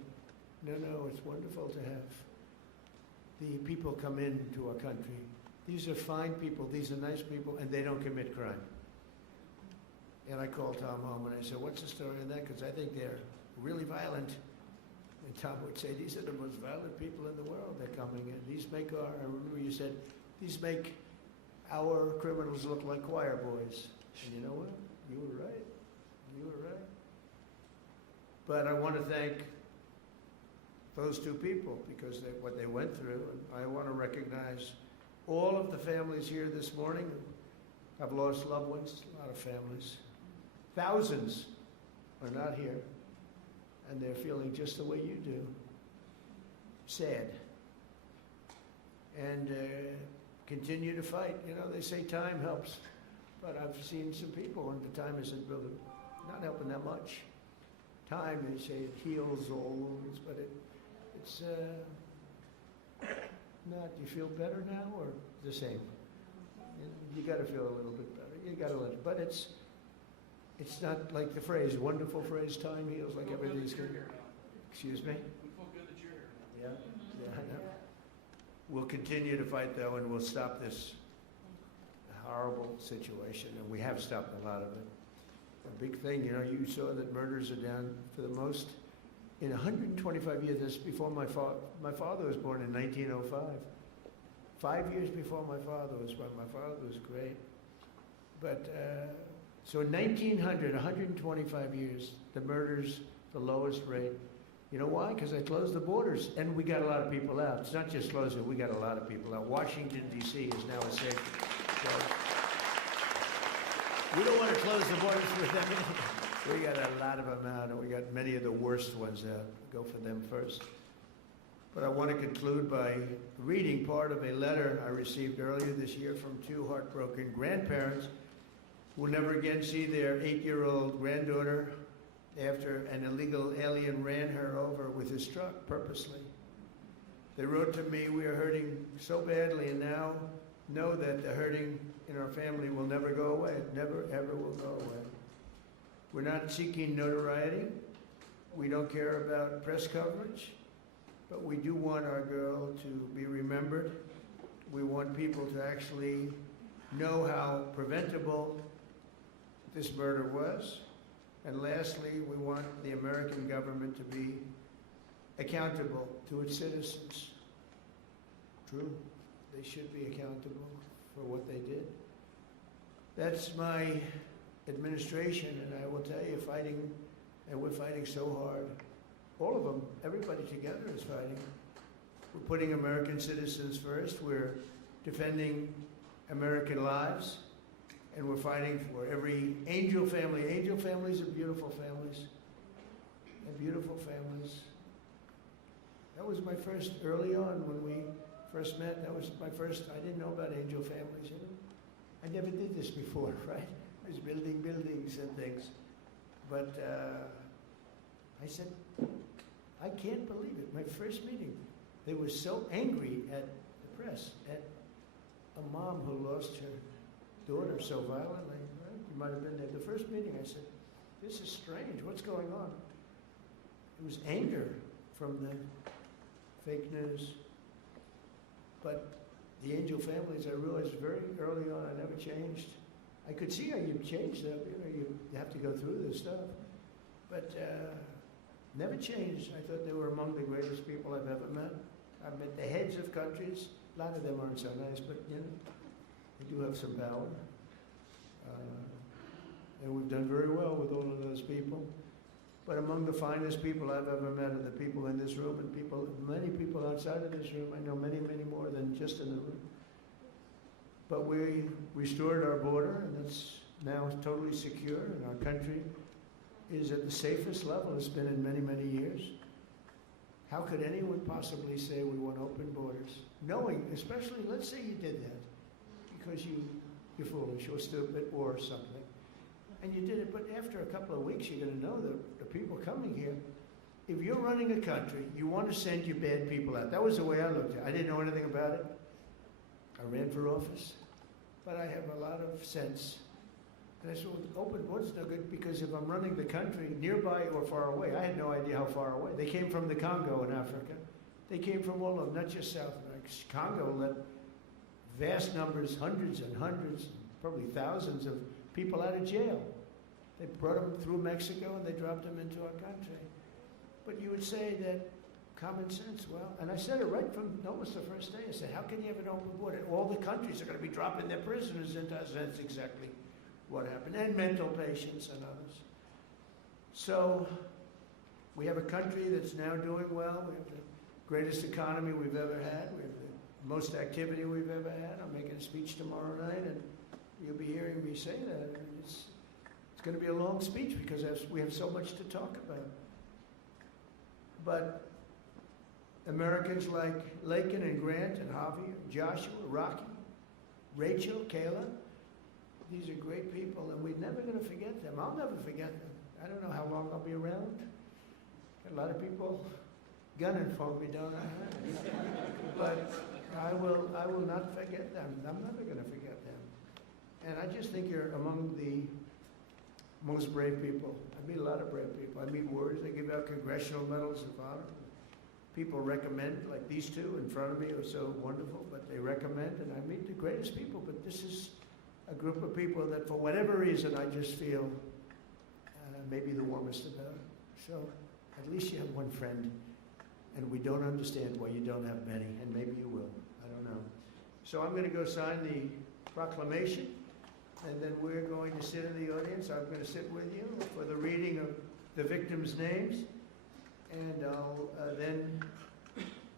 no, it's wonderful to have the people come into our country. These are fine people, these are nice people, and they don't commit crime. And I called Tom home and I said, what's the story on that? Because I think they're really violent. And Tom would say, these are the most violent people in the world. They're coming in. These make our, I remember you said, these make our criminals look like choir boys. And you know what? You were right. You were right. But I want to thank those two people because what they went through. And I want to recognize all of the families here this morning who have lost loved ones, a lot of families. Thousands are not here, and they're feeling just the way you do, sad. and continue to fight. You know, they say time helps, but I've seen some people, and the time isn't really not helping that much. Time, they say, it heals all wounds, but it's not. Do you feel better now, or the same? You got to feel a little bit better. You got to let it, but it's not like the phrase, wonderful phrase, time heals, like everything's good. Excuse me? We feel good that you're here. Yeah, I know. We'll continue to fight, though, and we'll stop this horrible situation, and we have stopped a lot of it. A big thing, you know, you saw that murders are down for the most in 125 years. This before my father was born in 1905. 5 years before my father was born. My father was great. But, so in 1900, 125 years, the murders, the lowest rate. You know why? Because I closed the borders, and we got a lot of people out. It's not just closing, we got a lot of people out. Washington, D.C. is now a safe. So we don't want to close the borders for them. We got a lot of them out, and we got many of the worst ones out. Go for them first. But I want to conclude by reading part of a letter I received earlier this year from two heartbroken grandparents who will never again see their 8-year-old granddaughter after an illegal alien ran her over with his truck purposely. They wrote to me, "We are hurting so badly, and now know that the hurting in our family will never go away. It never, ever will go away. We're not seeking notoriety. We don't care about press coverage, but we do want our girl to be remembered. We want people to actually know how preventable this murder was. And lastly, we want the American government to be accountable to its citizens." True, they should be accountable for what they did. That's my administration, and I will tell you, fighting, and we're fighting so hard. All of them, everybody together is fighting. We're putting American citizens first. We're defending American lives. And we're fighting for every angel family. Angel families are beautiful families. And beautiful families. That was my first, early on when we first met, that was my first, I didn't know about angel families, you know. I never did this before, right? I was building buildings and things. But I said, I can't believe it. My first meeting, they were so angry at the press, at a mom who lost her daughter so violently. Right? You might have been there. The first meeting, I said, this is strange. What's going on? It was anger from the fake news. But the angel families, I realized very early on, I never changed. I could see how you changed that. You know, you have to go through this stuff. But never changed. I thought they were among the greatest people I've ever met. I've met the heads of countries. A lot of them aren't so nice, but you know, they do have some power. And we've done very well with all of those people. But among the finest people I've ever met are the people in this room and people, many people outside of this room. I know many, many more than just in the room. But we restored our border, and it's now totally secure, and our country is at the safest level it's been in many, many years. How could anyone possibly say we want open borders? Knowing, especially, let's say you did that because you're foolish or stupid or something. And you did it, but after a couple of weeks, you're going to know that the people coming here, if you're running a country, you want to send your bad people out. That was the way I looked at it. I didn't know anything about it. I ran for office, but I have a lot of sense. And I said, well, open borders are no good because if I'm running the country nearby or far away, I had no idea how far away. They came from the Congo in Africa. They came from all over, not just South America. Congo let vast numbers, hundreds and hundreds, probably thousands of people out of jail. They brought them through Mexico and they dropped them into our country. But you would say that common sense, well, and I said it right from almost the first day. I said, how can you have an open border? All the countries are going to be dropping their prisoners into us. That's exactly what happened. And mental patients and others. So we have a country that's now doing well. We have the greatest economy we've ever had. We have the most activity we've ever had. I'm making a speech tomorrow night, and you'll be hearing me say that. And it's going to be a long speech because we have so much to talk about. But Americans like Lakin and Grant and Javier, Joshua, Rocky, Rachel, Kayla. These are great people, and we're never going to forget them. I'll never forget them. I don't know how long I'll be around. Got a lot of people gunning for me, don't I? But I will not forget them. I'm never going to forget them. And I just think you're among the most brave people. I meet a lot of brave people. I meet warriors. They give out congressional medals of honor. People recommend, like these two in front of me are so wonderful, but they recommend, and I meet the greatest people. But this is a group of people that, for whatever reason, I just feel maybe the warmest about. So at least you have one friend, and we don't understand why you don't have many, and maybe you will. I don't know. So I'm going to go sign the proclamation, and then we're going to sit in the audience. I'm going to sit with you for the reading of the victims' names, and I'll then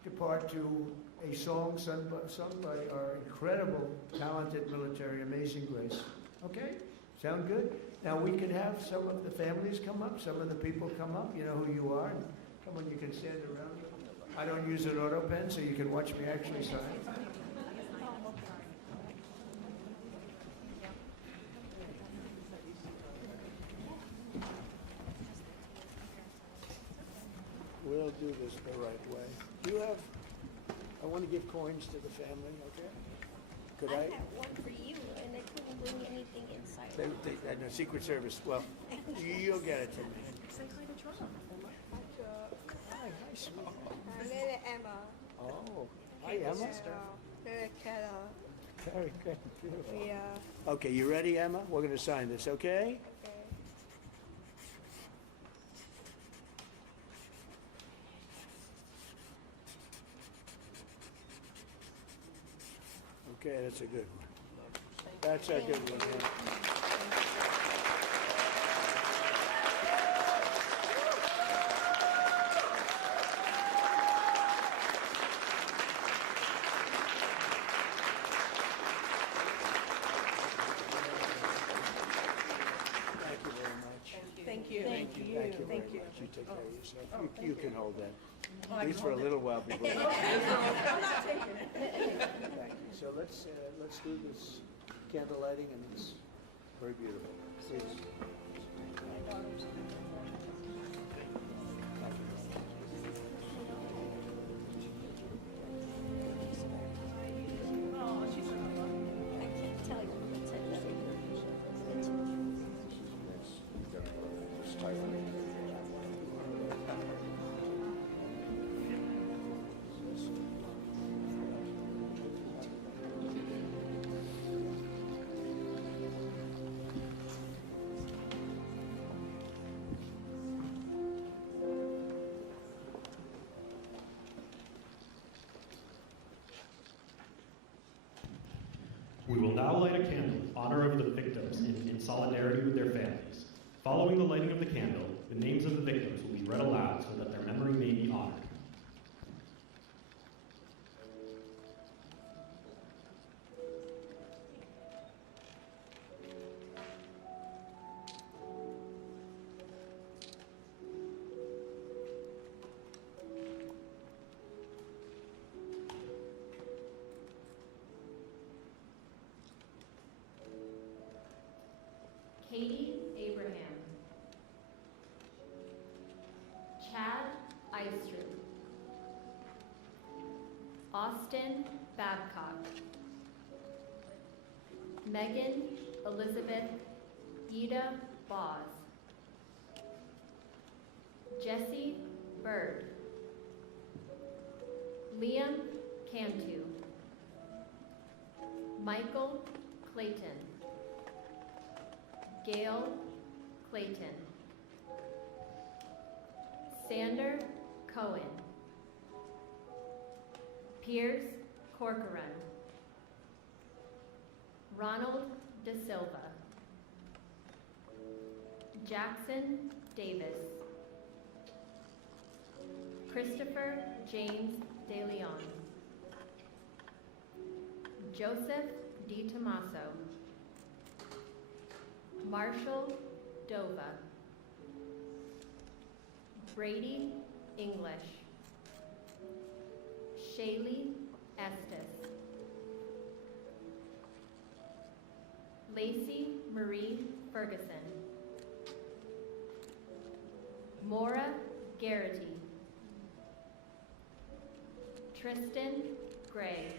depart to a song sung by our incredible, talented military, Amazing Grace. Okay? Sound good? Now we can have some of the families come up, some of the people come up. You know who you are. And come on, you can stand around. I don't use an auto pen, so you can watch me actually sign. We'll do this the right way. Do you have, I want to give coins to the family, okay? Could I? have one for you, and I couldn't bring anything inside. No, Secret Service, well, you'll get it to me. Say hi to Trump. Hi, sweetie. My name is Emma. Oh, hi, Emma. Very good, beautiful. Yeah. Okay, you ready, Emma? We're going to sign this, okay? Okay. Okay, that's a good one. That's a good one, yeah. Thank you very much. Thank you. Thank you very much. You take care of yourself. You can hold that. At least for a little while before. I'm not taking it. Thank you. So let's do this candle lighting, and it's very beautiful. Please. I can't tell you what's in there. Just type it. We will now light a candle in honor of the victims in solidarity with their families. Following the lighting of the candle, the names of the victims will be read aloud so that their memory may be honored. Katie Abraham. Chad Eistru. Austin Babcock. Megan Elizabeth Ida Boz. Jesse Bird. Liam Cantu. Michael Clayton. Gail Clayton. Sander Cohen. Piers Corcoran. Ronald De Silva. Jackson Davis. Christopher James De Leon. Joseph Di Tomaso. Marshall Dova. Brady English. Shaylee Estes, Lacey Marie Ferguson, Maura Garrity, Tristan Gray,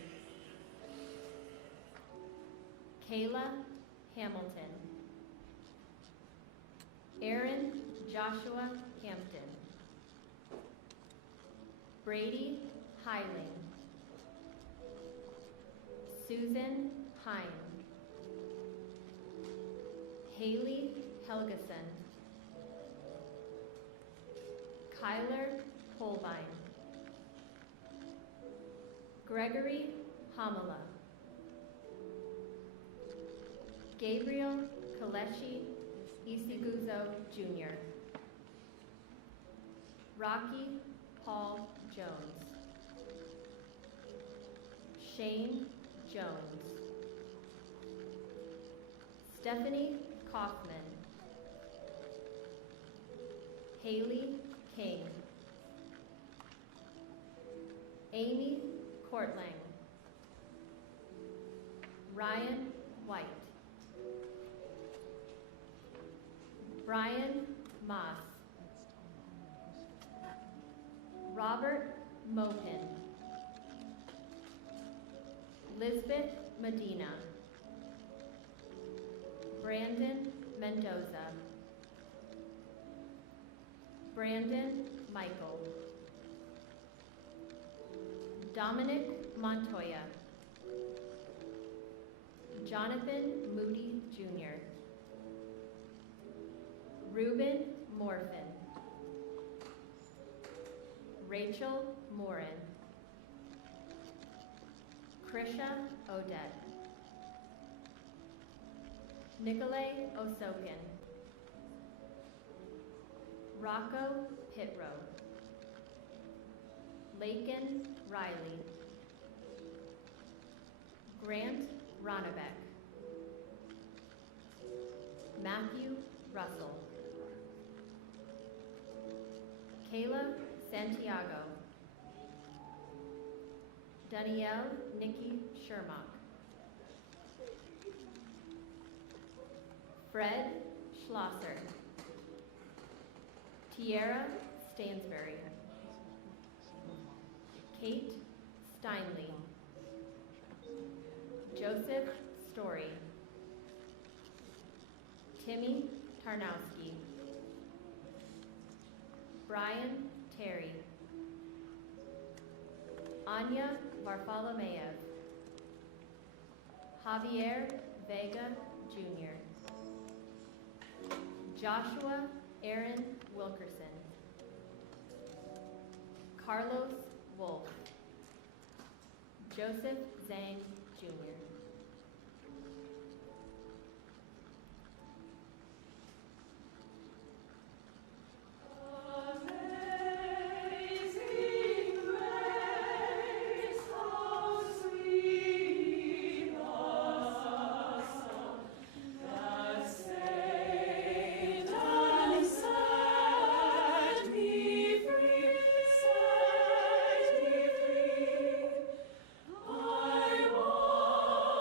Kayla Hamilton, Aaron Joshua Hampton, Brady Hiling, Susan Hine, Haley Helgeson, Kyler Holbein, Gregory Hamala, Gabriel Kaleshi Isiguzo Jr., Rocky Paul Jones, Shane Jones, Stephanie Kaufman, Haley King, Amy Courtlang, Ryan White, Brian Moss, Robert Mopin, Lisbeth Medina, Brandon Mendoza, Brandon Michael, Dominic Montoya, Jonathan Moody Jr., Ruben Morfin, Rachel Morin, Krisha Odette, Nikolay Osokin, Rocco Pitro, Lakin Riley, Grant Ronnebeck, Matthew Russell, Kayla Santiago, Danielle Nikki Shermock, Fred Schlosser, Tiara Stansberry, Kate Steinley, Joseph Story, Timmy Tarnowski, Brian Terry, Anya Varfolomeev, Javier Vega Jr., Joshua Aaron Wilkerson, Carlos Wolf, Joseph Zhang Jr. I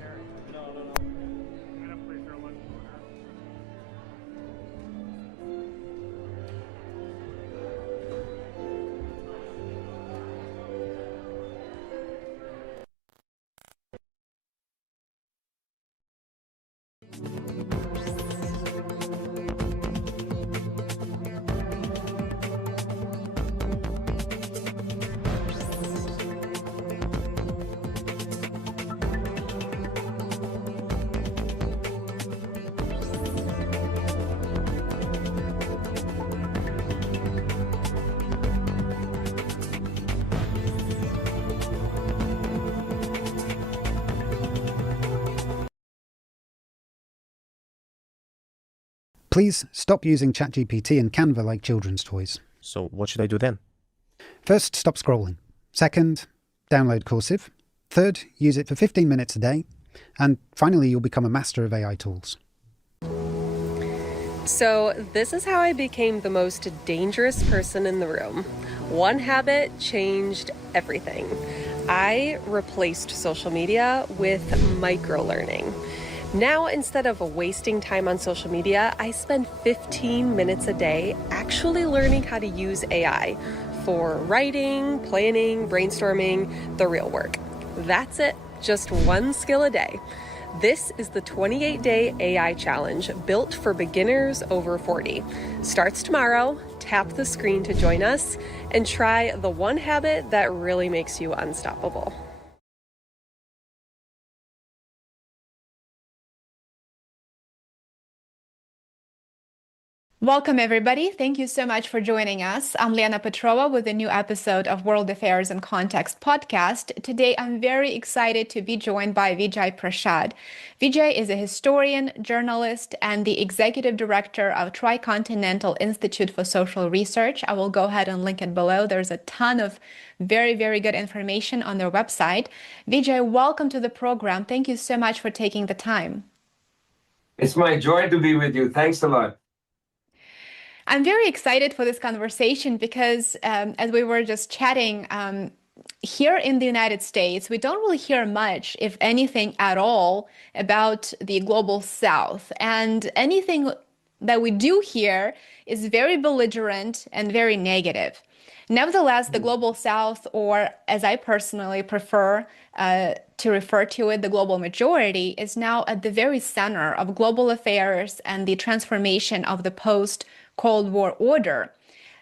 I'm gonna place her left corner. Please stop using ChatGPT and Canva like children's toys. So what should I do then? First, stop scrolling. Second, download Cursive. Third, use it for 15 minutes a day. And finally, you'll become a master of AI tools. So this is how I became the most dangerous person in the room. One habit changed everything. I replaced social media with micro-learning. Now, instead of wasting time on social media, I spend 15 minutes a day actually learning how to use AI for writing, planning, brainstorming, the real work. That's it, just one skill a day. This is the 28-day AI challenge built for beginners over 40. Starts tomorrow. Tap the screen to join us and try the one habit that really makes you unstoppable. Welcome, everybody. Thank you so much for joining us. I'm Liana Petrova with a new episode of World Affairs in Context podcast. Today, I'm very excited to be joined by Vijay Prashad. Vijay is a historian, journalist, and the executive director of Tricontinental Institute for Social Research. I will go ahead and link it below. There's a ton of very, very good information on their website. Vijay, welcome to the program. Thank you so much for taking the time. It's my joy to be with you. Thanks a lot. I'm very excited for this conversation because as we were just chatting, here in the United States, we don't really hear much, if anything at all, about the global South. And anything that we do hear is very belligerent and very negative. Nevertheless, the global South, or as I personally prefer to refer to it, the global majority, is now at the very center of global affairs and the transformation of the post-Cold War order.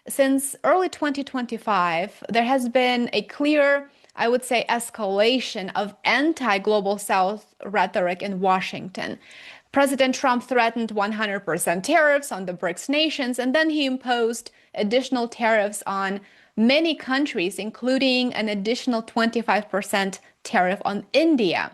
Since early 2025, there has been a clear, I would say, escalation of anti-global South rhetoric in Washington. President Trump threatened 100% tariffs on the BRICS nations, and then he imposed additional tariffs on many countries, including an additional 25% tariff on India.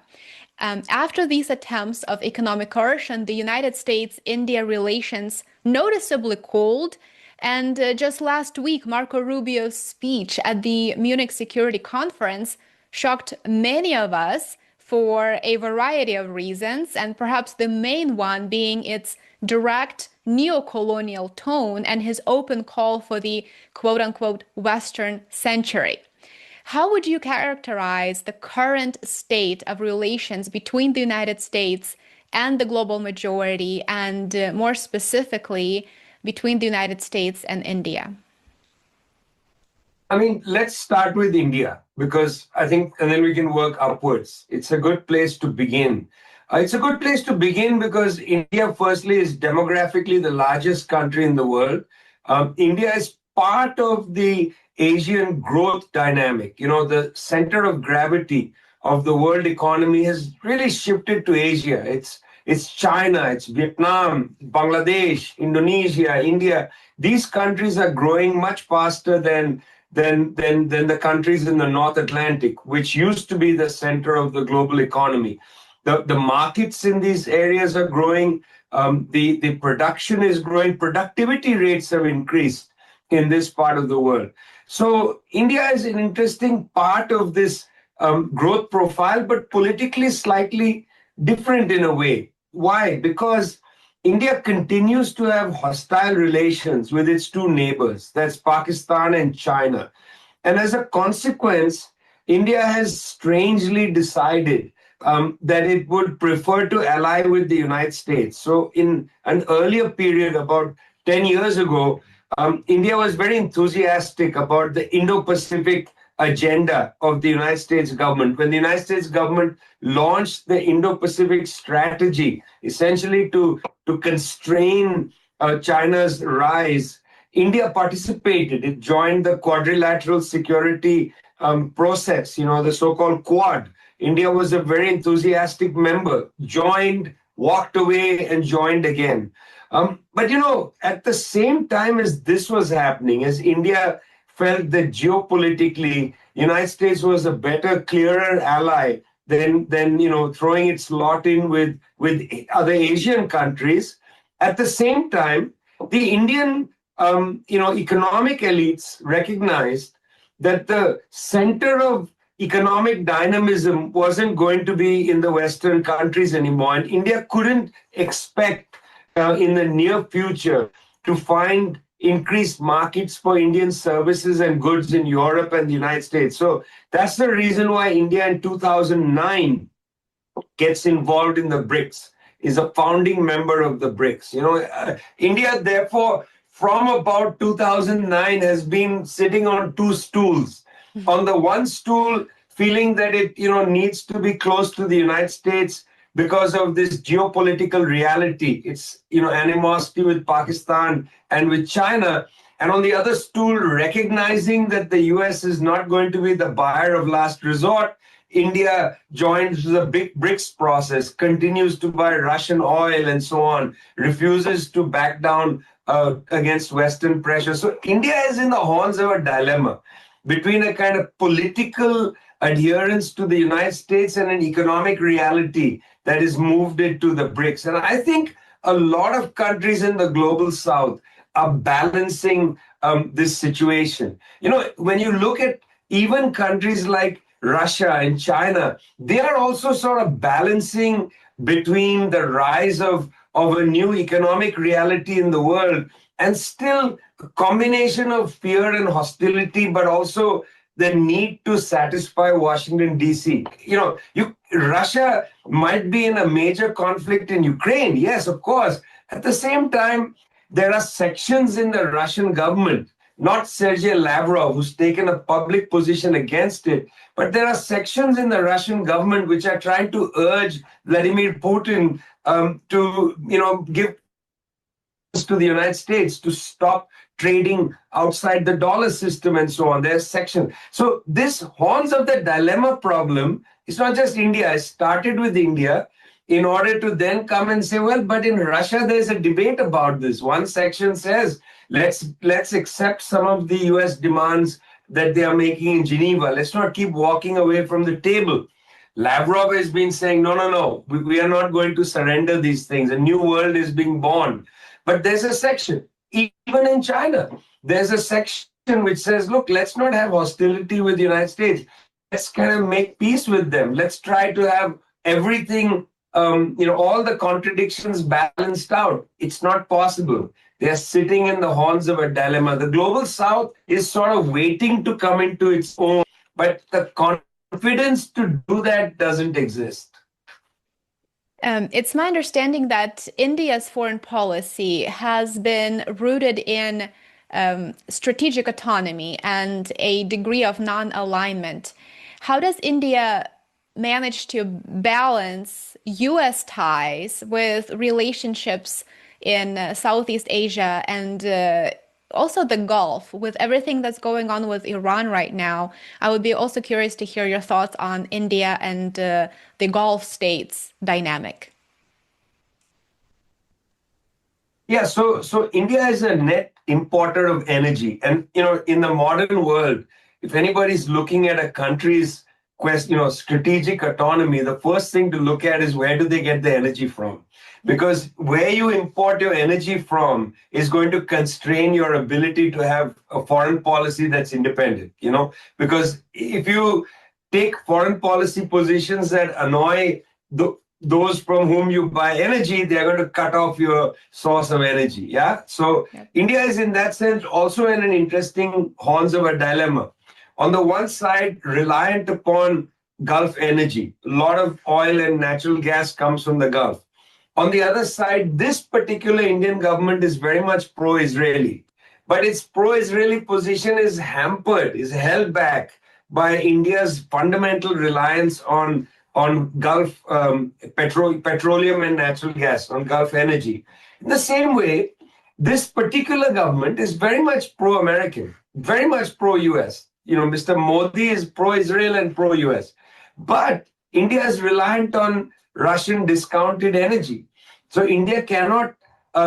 After these attempts of economic coercion, the United States-India relations noticeably cooled. And just last week, Marco Rubio's speech at the Munich Security Conference shocked many of us for a variety of reasons, and perhaps the main one being its direct neo-colonial tone and his open call for the quote-unquote Western century. How would you characterize the current state of relations between the United States and the global majority, and more specifically, between the United States and India? I mean, let's start with India, because I think, and then we can work upwards. It's a good place to begin. It's a good place to begin because India, firstly, is demographically the largest country in the world. India is part of the Asian growth dynamic. You know, the center of gravity of the world economy has really shifted to Asia. It's China, it's Vietnam, Bangladesh, Indonesia, India. These countries are growing much faster than the countries in the North Atlantic, which used to be the center of the global economy. The markets in these areas are growing. The production is growing. Productivity rates have increased in this part of the world. So India is an interesting part of this growth profile, but politically slightly different in a way. Why? Because India continues to have hostile relations with its two neighbors, that's Pakistan and China. And as a consequence, India has strangely decided that it would prefer to ally with the United States. So in an earlier period, about 10 years ago, India was very enthusiastic about the Indo-Pacific agenda of the United States government. When the United States government launched the Indo-Pacific strategy, essentially to constrain China's rise, India participated. It joined the quadrilateral security process, the so-called Quad. India was a very enthusiastic member, joined, walked away, and joined again. But at the same time as this was happening, as India felt that geopolitically, United States was a better, clearer ally than throwing its lot in with other Asian countries. At the same time, the Indian economic elites recognized that the center of economic dynamism wasn't going to be in the Western countries anymore, and India couldn't expect in the near future to find increased markets for Indian services and goods in Europe and the United States. So that's the reason why India in 2009 gets involved in the BRICS, is a founding member of the BRICS. India, therefore, from about 2009 has been sitting on two stools. On the one stool, feeling that it needs to be close to the United States because of this geopolitical reality. It's animosity with Pakistan and with China. And on the other stool, recognizing that the US is not going to be the buyer of last resort, India joins the big BRICS process, continues to buy Russian oil and so on, refuses to back down against Western pressure. So India is in the horns of a dilemma between a kind of political adherence to the United States and an economic reality that has moved it to the BRICS. And I think a lot of countries in the global south are balancing this situation. When you look at even countries like Russia and China, they are also sort of balancing between the rise of a new economic reality in the world and still a combination of fear and hostility, but also the need to satisfy Washington, D.C. Russia might be in a major conflict in Ukraine. Yes, of course. At the same time, there are sections in the Russian government, not Sergei Lavrov, who's taken a public position against it, but there are sections in the Russian government which are trying to urge Vladimir Putin to give to the United States to stop trading outside the dollar system and so on. There's section. So this horns of the dilemma problem, it's not just India. It started with India in order to then come and say, well, but in Russia, there's a debate about this. One section says, let's accept some of the US demands that they are making in Geneva. Let's not keep walking away from the table. Lavrov has been saying, no, we are not going to surrender these things. A new world is being born. But there's a section, even in China, there's a section which says, look, let's not have hostility with the United States. Let's kind of make peace with them. Let's try to have everything, all the contradictions balanced out. It's not possible. They're sitting in the horns of a dilemma. The global south is sort of waiting to come into its own, but the confidence to do that doesn't exist. It's my understanding that India's foreign policy has been rooted in strategic autonomy and a degree of non-alignment. How does India manage to balance U.S. ties with relationships in Southeast Asia and also the Gulf, with everything that's going on with Iran right now? I would be also curious to hear your thoughts on India and the Gulf states dynamic. Yeah, so India is a net importer of energy. And, in the modern world, if anybody's looking at a country's strategic autonomy, the first thing to look at is where do they get the energy from? Because where you import your energy from is going to constrain your ability to have a foreign policy that's independent, because if you take foreign policy positions that annoy those from whom you buy energy, they're going to cut off your source of energy. Yeah. So India is in that sense also in an interesting horns of a dilemma. On the one side, reliant upon Gulf energy. A lot of oil and natural gas comes from the Gulf. On the other side, this particular Indian government is very much pro-Israeli. But its pro-Israeli position is hampered, is held back by India's fundamental reliance on Gulf petroleum and natural gas, on Gulf energy. In the same way, this particular government is very much pro-American, very much pro-US. You know, Mr. Modi is pro-Israel and pro-US. But India is reliant on Russian discounted energy. So India cannot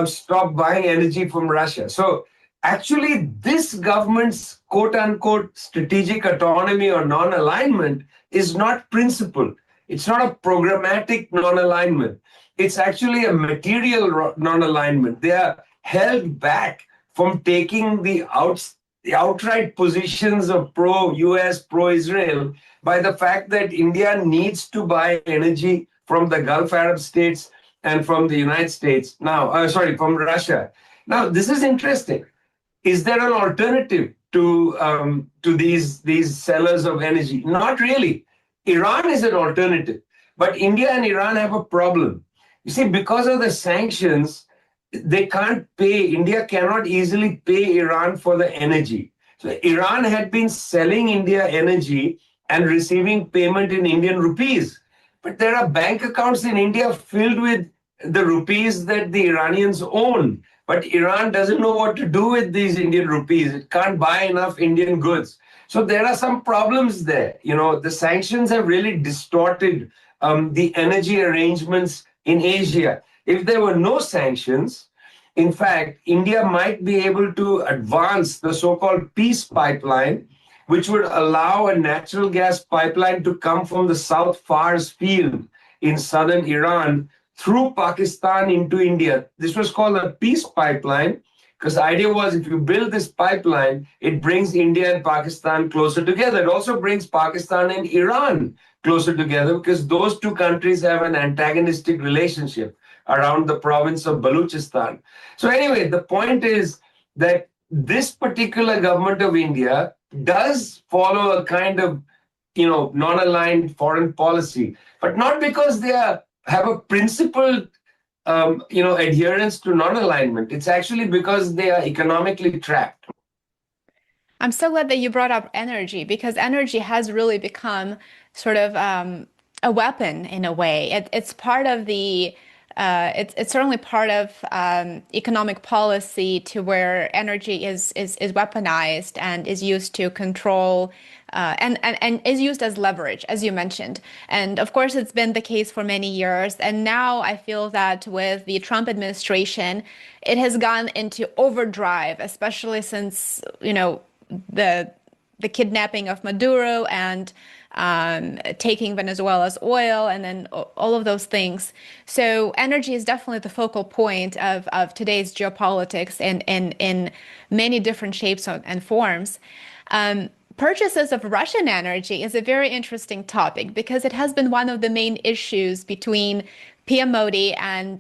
stop buying energy from Russia. So actually, this government's quote-unquote strategic autonomy or non-alignment is not principled. It's not a programmatic non-alignment. It's actually a material non-alignment. They are held back from taking the outright positions of pro-US, pro-Israel by the fact that India needs to buy energy from the Gulf Arab states and from the United States. Now, from Russia. Now, this is interesting. Is there an alternative to these sellers of energy? Not really. Iran is an alternative, but India and Iran have a problem. You see, because of the sanctions, they can't pay. India cannot easily pay Iran for the energy. So Iran had been selling India energy and receiving payment in Indian rupees. But there are bank accounts in India filled with the rupees that the Iranians own. But Iran doesn't know what to do with these Indian rupees. It can't buy enough Indian goods. So there are some problems there. You know, the sanctions have really distorted the energy arrangements in Asia. If there were no sanctions, in fact, India might be able to advance the so-called peace pipeline, which would allow a natural gas pipeline to come from the South Fars field in southern Iran through Pakistan into India. This was called a peace pipeline because the idea was if you build this pipeline, it brings India and Pakistan closer together. It also brings Pakistan and Iran closer together because those two countries have an antagonistic relationship around the province of Baluchistan. So anyway, the point is that this particular government of India does follow a kind of, non-aligned foreign policy, but not because they have a principled, adherence to non-alignment. It's actually because they are economically trapped. I'm so glad that you brought up energy because energy has really become sort of a weapon in a way. It's part of the it's certainly part of economic policy to where energy is weaponized and is used to control and is used as leverage, as you mentioned. And of course, it's been the case for many years. And now I feel that with the Trump administration, it has gone into overdrive, especially since, the kidnapping of Maduro and taking Venezuela's oil and then all of those things. So energy is definitely the focal point of today's geopolitics in many different shapes and forms. Purchases of Russian energy is a very interesting topic because it has been one of the main issues between PM Modi and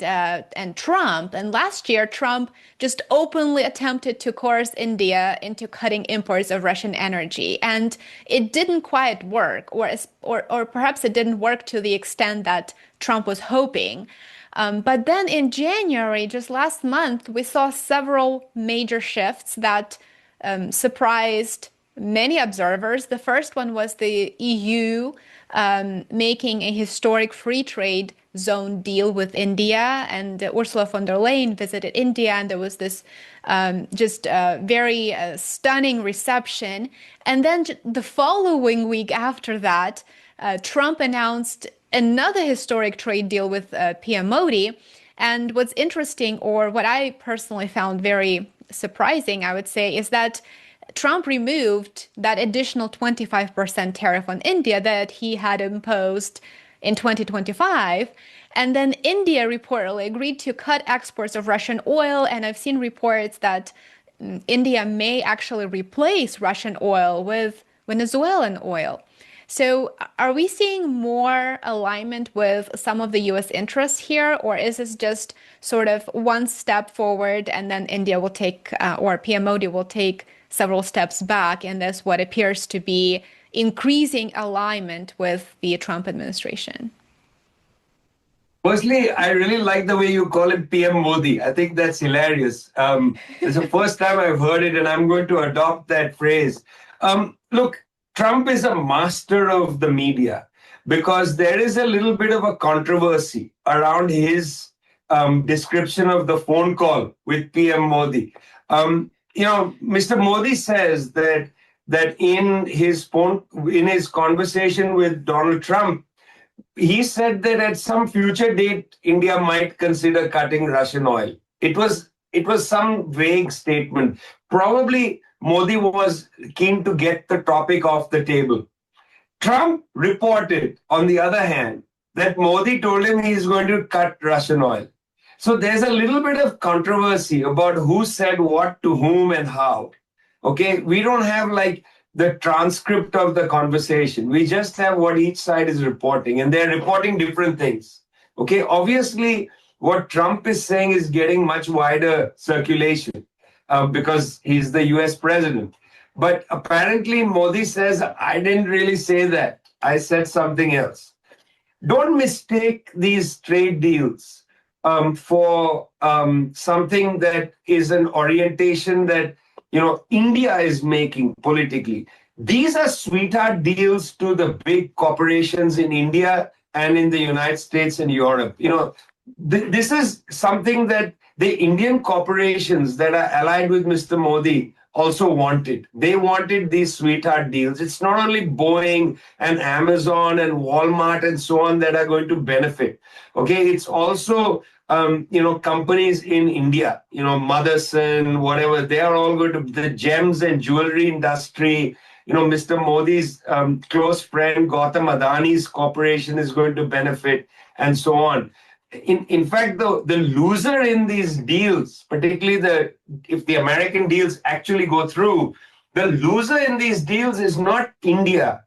Trump. And last year, Trump just openly attempted to coerce India into cutting imports of Russian energy. And it didn't quite work, or perhaps it didn't work to the extent that Trump was hoping. But then in January, just last month, we saw several major shifts that surprised many observers. The first one was the EU making a historic free trade zone deal with India, and Ursula von der Leyen visited India, and there was this very stunning reception. And then the following week after that, Trump announced another historic trade deal with PM Modi. And what's interesting, or what I personally found very surprising, I would say, is that Trump removed that additional 25% tariff on India that he had imposed in 2025. And then India reportedly agreed to cut exports of Russian oil. And I've seen reports that India may actually replace Russian oil with Venezuelan oil. So are we seeing more alignment with some of the US interests here, or is this just sort of one step forward and then India will take, or PM Modi will take several steps back in this, what appears to be increasing alignment with the Trump administration? Firstly, I really like the way you call him PM Modi. I think that's hilarious. It's the first time I've heard it, and I'm going to adopt that phrase. Look, Trump is a master of the media because there is a little bit of a controversy around his description of the phone call with PM Modi. Mr. Modi says that in his conversation with Donald Trump, he said that at some future date, India might consider cutting Russian oil. It was some vague statement. Probably Modi was keen to get the topic off the table. Trump reported, on the other hand, that Modi told him he's going to cut Russian oil. So there's a little bit of controversy about who said what to whom and how. Okay, we don't have like the transcript of the conversation. We just have what each side is reporting, and they're reporting different things. Okay, obviously, what Trump is saying is getting much wider circulation because he's the US president. But apparently, Modi says, I didn't really say that. I said something else. Don't mistake these trade deals for something that is an orientation that India is making politically. These are sweetheart deals to the big corporations in India and in the United States and Europe. This is something that the Indian corporations that are allied with Mr. Modi also wanted. They wanted these sweetheart deals. It's not only Boeing and Amazon and Walmart and so on that are going to benefit. Okay, it's also companies in India, Motherson, whatever, they are all going to, the gems and jewelry industry, Mr. Modi's close friend Gautam Adani's corporation is going to benefit, and so on. In fact, the loser in these deals, particularly if the American deals actually go through, the loser in these deals is not India,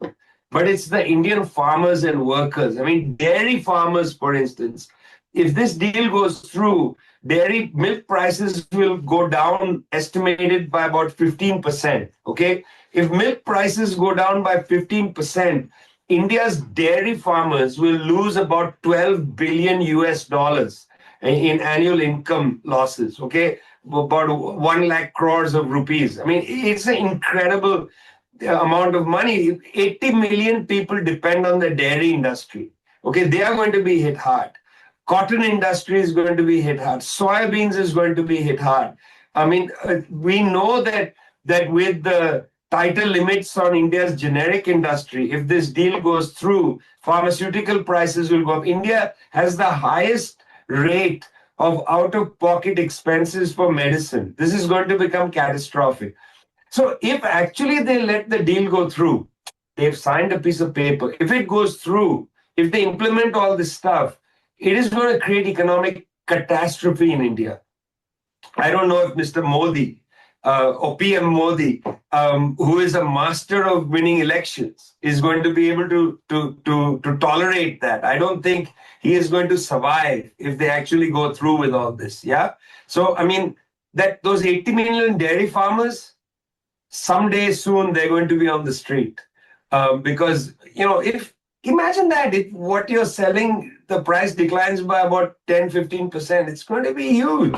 but it's the Indian farmers and workers. I mean, dairy farmers, for instance. If this deal goes through, dairy milk prices will go down, estimated by about 15%. Okay? If milk prices go down by 15%, India's dairy farmers will lose about 12 billion US dollars in annual income losses. Okay? About 1 lakh crores of rupees. I mean, it's an incredible amount of money. 80 million people depend on the dairy industry. Okay? They are going to be hit hard. Cotton industry is going to be hit hard. Soybeans is going to be hit hard. I mean, we know that with the tighter limits on India's generic industry, if this deal goes through, pharmaceutical prices will go up. India has the highest rate of out-of-pocket expenses for medicine. This is going to become catastrophic. So if actually they let the deal go through, they've signed a piece of paper. If it goes through, if they implement all this stuff, it is going to create economic catastrophe in India. I don't know if Mr. Modi or PM Modi, who is a master of winning elections, is going to be able to tolerate that. I don't think he is going to survive if they actually go through with all this. Yeah. So, I mean, that those 80 million dairy farmers, someday soon they're going to be on the street because, imagine that if what you're selling, the price declines by about 10-15%, it's going to be huge.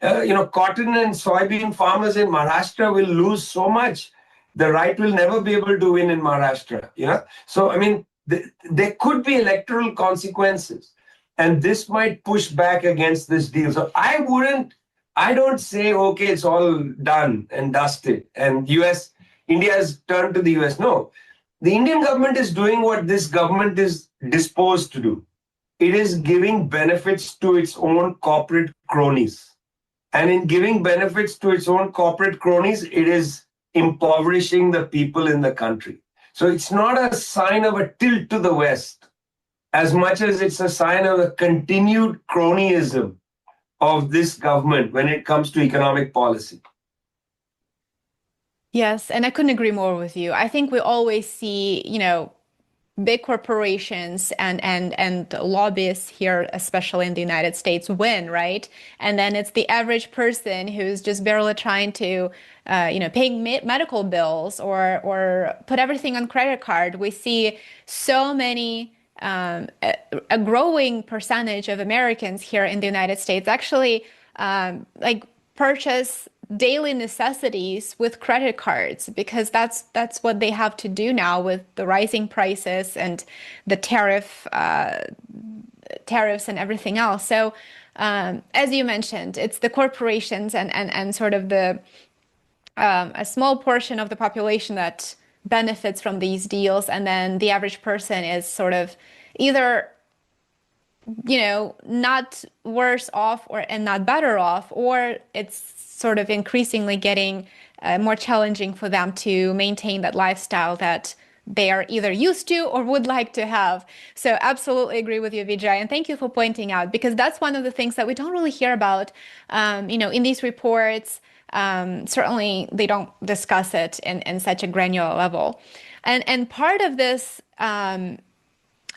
Cotton and soybean farmers in Maharashtra will lose so much. The right will never be able to win in Maharashtra. So, I mean, there could be electoral consequences, and this might push back against this deal. So I don't say, okay, it's all done and dusted, and India has turned to the US. No. The Indian government is doing what this government is disposed to do. It is giving benefits to its own corporate cronies. And in giving benefits to its own corporate cronies, it is impoverishing the people in the country. So it's not a sign of a tilt to the West, as much as it's a sign of a continued cronyism of this government when it comes to economic policy. Yes, and I couldn't agree more with you. I think we always see, big corporations and lobbyists here, especially in the United States, win, right? And then it's the average person who's just barely trying to, paying medical bills or put everything on credit card. We see so many, a growing percentage of Americans here in the United States actually like purchase daily necessities with credit cards because that's what they have to do now with the rising prices and the tariffs and everything else. So as you mentioned, it's the corporations and sort of the a small portion of the population that benefits from these deals, and then the average person is sort of either not worse off and not better off, or it's sort of increasingly getting more challenging for them to maintain that lifestyle that they are either used to or would like to have. So absolutely agree with you, Vijay, and thank you for pointing out, because that's one of the things that we don't really hear about, in these reports. Certainly they don't discuss it in such a granular level. And part of this,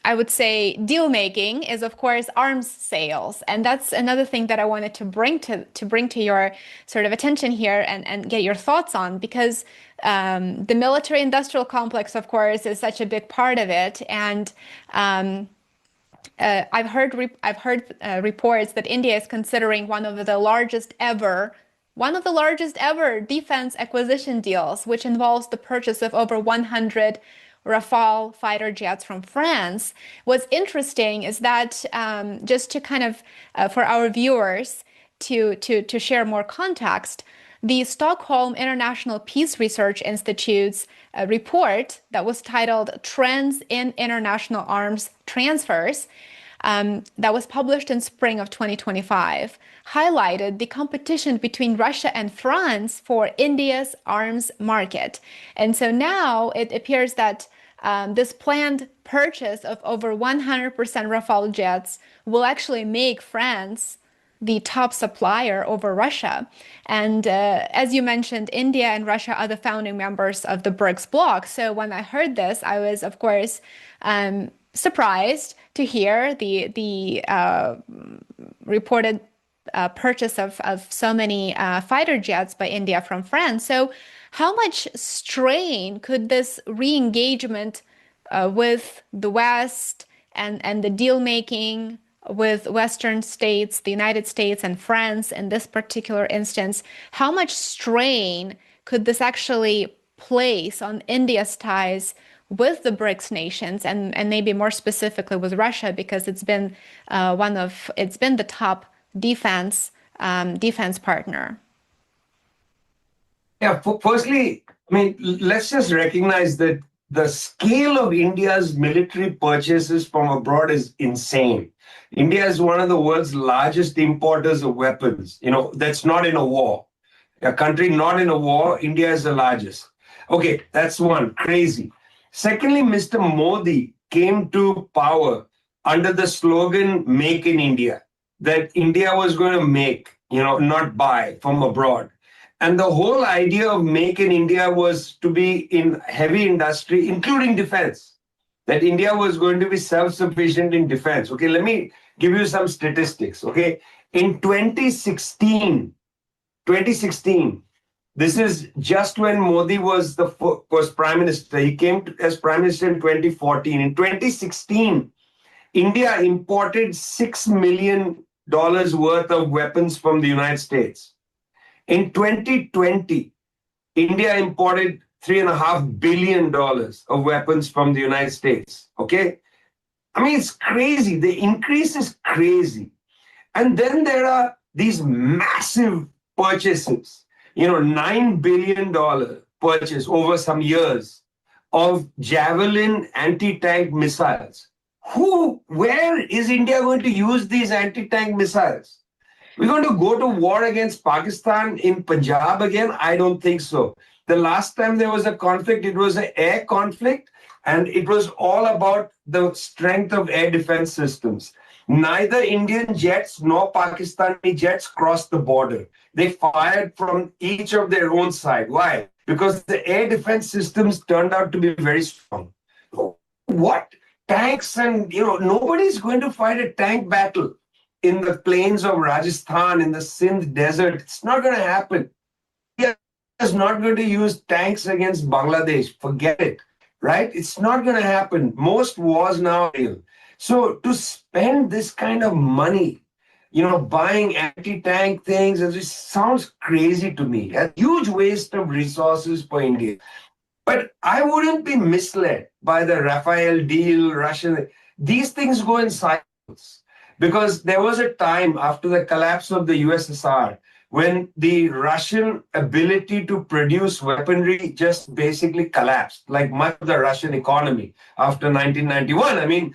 I would say, deal making is, of course, arms sales, and that's another thing that I wanted to bring to your sort of attention here and get your thoughts on, because the military-industrial complex, of course, is such a big part of it, and I've heard reports that India is considering one of the largest ever defense acquisition deals, which involves the purchase of over 100 Rafale fighter jets from France. What's interesting is that, just to kind of, for our viewers to share more context, the Stockholm International Peace Research Institute's report that was titled Trends in International Arms Transfers, that was published in spring of 2025, highlighted the competition between Russia and France for India's arms market. And so now it appears that this planned purchase of over 100% Rafale jets will actually make France the top supplier over Russia. And as you mentioned, India and Russia are the founding members of the BRICS bloc. So when I heard this, I was, of course, surprised to hear the reported purchase of so many fighter jets by India from France. So how much strain could this re-engagement with the West and the deal making with Western states, the United States and France in this particular instance, how much strain could this actually place on India's ties with the BRICS nations and maybe more specifically with Russia, because it's been the top defense partner? Yeah, firstly, I mean, let's just recognize that the scale of India's military purchases from abroad is insane. India is one of the world's largest importers of weapons. That's not in a war. A country not in a war, India is the largest. Okay, that's one. Crazy. Secondly, Mr. Modi came to power under the slogan Make in India, that India was going to make, not buy from abroad. And the whole idea of Make in India was to be in heavy industry, including defense, that India was going to be self-sufficient in defense. Okay, let me give you some statistics. Okay, in 2016, this is just when Modi was prime minister. He came as prime minister in 2014. In 2016, India imported $6 million worth of weapons from the United States. In 2020, India imported $3.5 billion of weapons from the United States. Okay? I mean, it's crazy. The increase is crazy. And then there are these massive purchases, $9 billion purchase over some years of Javelin anti-tank missiles. Where is India going to use these anti-tank missiles? We're going to go to war against Pakistan in Punjab again? I don't think so. The last time there was a conflict, it was an air conflict, and it was all about the strength of air defense systems. Neither Indian jets nor Pakistani jets crossed the border. They fired from each of their own side. Why? Because the air defense systems turned out to be very strong. what tanks and, nobody's going to fight a tank battle in the plains of Rajasthan, in the Sindh desert. It's not going to happen. India is not going to use tanks against Bangladesh. Forget it, right? It's not going to happen. Most wars now are real. So to spend this kind of money, buying anti-tank things, it just sounds crazy to me. A huge waste of resources for India. But I wouldn't be misled by the Rafael deal, Russian. These things go in cycles. Because there was a time after the collapse of the USSR when the Russian ability to produce weaponry just basically collapsed, like much of the Russian economy after 1991. I mean,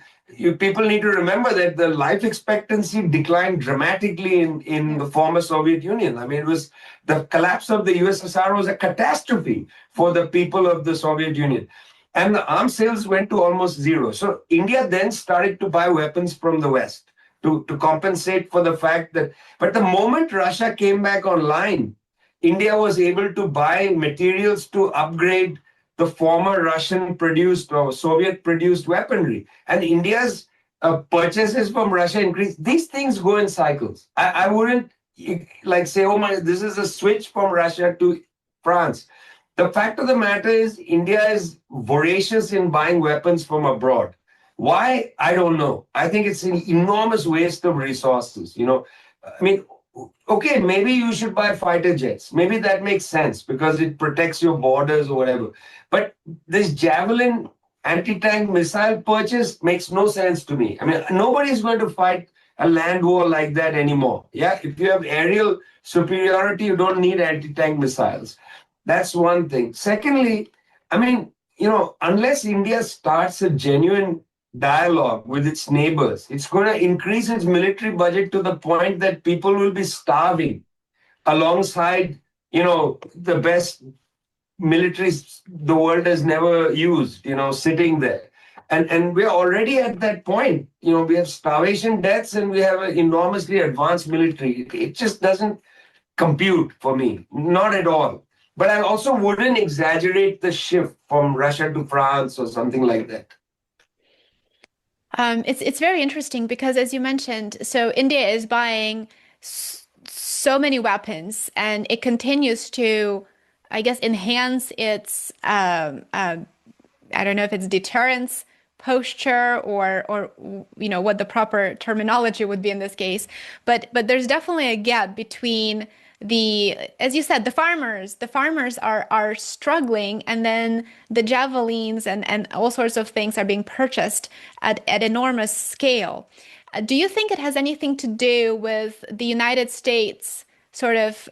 people need to remember that the life expectancy declined dramatically in the former Soviet Union. I mean, it was the collapse of the USSR was a catastrophe for the people of the Soviet Union. And the arms sales went to almost zero. So India then started to buy weapons from the West to compensate for the fact that, but the moment Russia came back online, India was able to buy materials to upgrade the former Russian produced or Soviet produced weaponry. And India's purchases from Russia increased. These things go in cycles. I wouldn't like say, oh my, this is a switch from Russia to France. The fact of the matter is India is voracious in buying weapons from abroad. Why? I don't know. I think it's an enormous waste of resources. I mean, okay, maybe you should buy fighter jets. Maybe that makes sense because it protects your borders or whatever. But this Javelin anti-tank missile purchase makes no sense to me. I mean, nobody's going to fight a land war like that anymore. Yeah, if you have aerial superiority, you don't need anti-tank missiles. That's one thing. Secondly, I mean, unless India starts a genuine dialogue with its neighbors, it's going to increase its military budget to the point that people will be starving alongside, the best militaries the world has never used, sitting there. And we're already at that point. We have starvation deaths and we have an enormously advanced military. It just doesn't compute for me, not at all. But I also wouldn't exaggerate the shift from Russia to France or something like that. It's very interesting because, as you mentioned, so India is buying so many weapons, and it continues to, I guess, enhance its I don't know if it's deterrence posture or what the proper terminology would be in this case, but there's definitely a gap between as you said, the farmers are struggling, and then the javelins and all sorts of things are being purchased at enormous scale. Do you think it has anything to do with the United States sort of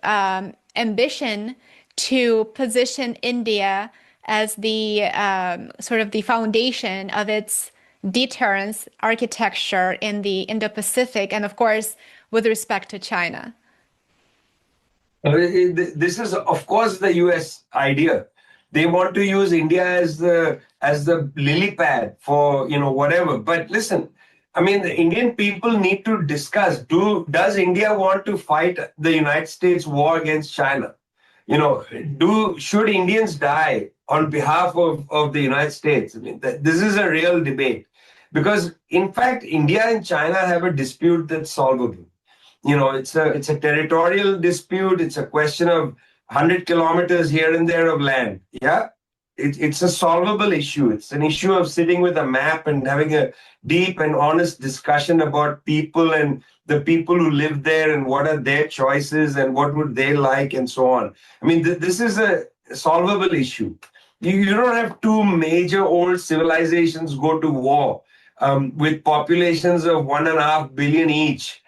ambition to position India as the sort of the foundation of its deterrence architecture in the Indo-Pacific, and of course, with respect to China? This is, of course, the US idea. They want to use India as the lily pad for, whatever. But listen, I mean, the Indian people need to discuss, does India want to fight the United States war against China? Should Indians die on behalf of the United States? I mean, this is a real debate. Because, in fact, India and China have a dispute that's solvable. It's a territorial dispute. It's a question of 100 kilometers here and there of land. Yeah, it's a solvable issue. It's an issue of sitting with a map and having a deep and honest discussion about people and the people who live there and what are their choices and what would they like and so on. I mean, this is a solvable issue. You don't have two major old civilizations go to war with populations of 1.5 billion each.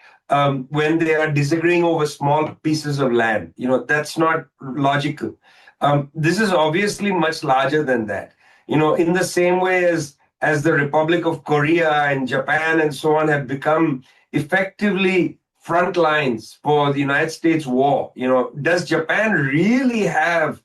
When they are disagreeing over small pieces of land. That's not logical. This is obviously much larger than that. In the same way as the Republic of Korea and Japan and so on have become effectively front lines for the United States war. Does Japan really have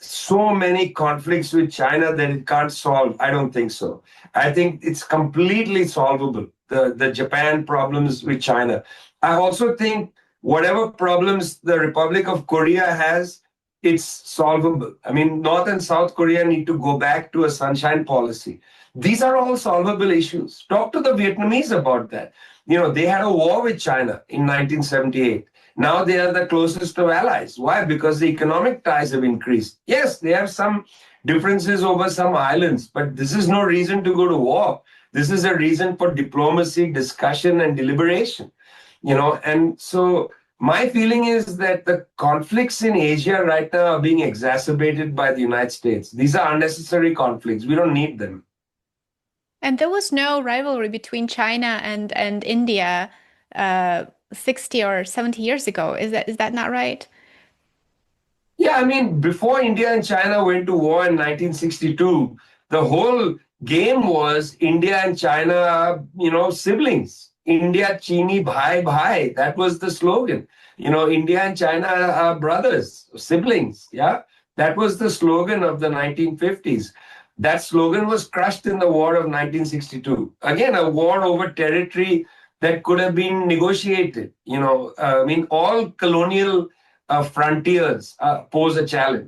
so many conflicts with China that it can't solve? I don't think so. I think it's completely solvable. The Japan problems with China. I also think whatever problems the Republic of Korea has, it's solvable. I mean, North and South Korea need to go back to a sunshine policy. These are all solvable issues. Talk to the Vietnamese about that. You know, they had a war with China in 1978. Now they are the closest of allies. Why? Because the economic ties have increased. Yes, they have some differences over some islands, but this is no reason to go to war. This is a reason for diplomacy, discussion, and deliberation. You know, and so my feeling is that the conflicts in Asia right now are being exacerbated by the United States. These are unnecessary conflicts. We don't need them. And there was no rivalry between China and India 60 or 70 years ago. Is that not right? Yeah, I mean, before India and China went to war in 1962, the whole game was India and China are, you know, siblings. India Chini Bhai Bhai. That was the slogan. You know, India and China are brothers, siblings. Yeah, that was the slogan of the 1950s. That slogan was crushed in the war of 1962. Again, a war over territory that could have been negotiated. You know, I mean, all colonial frontiers pose a challenge.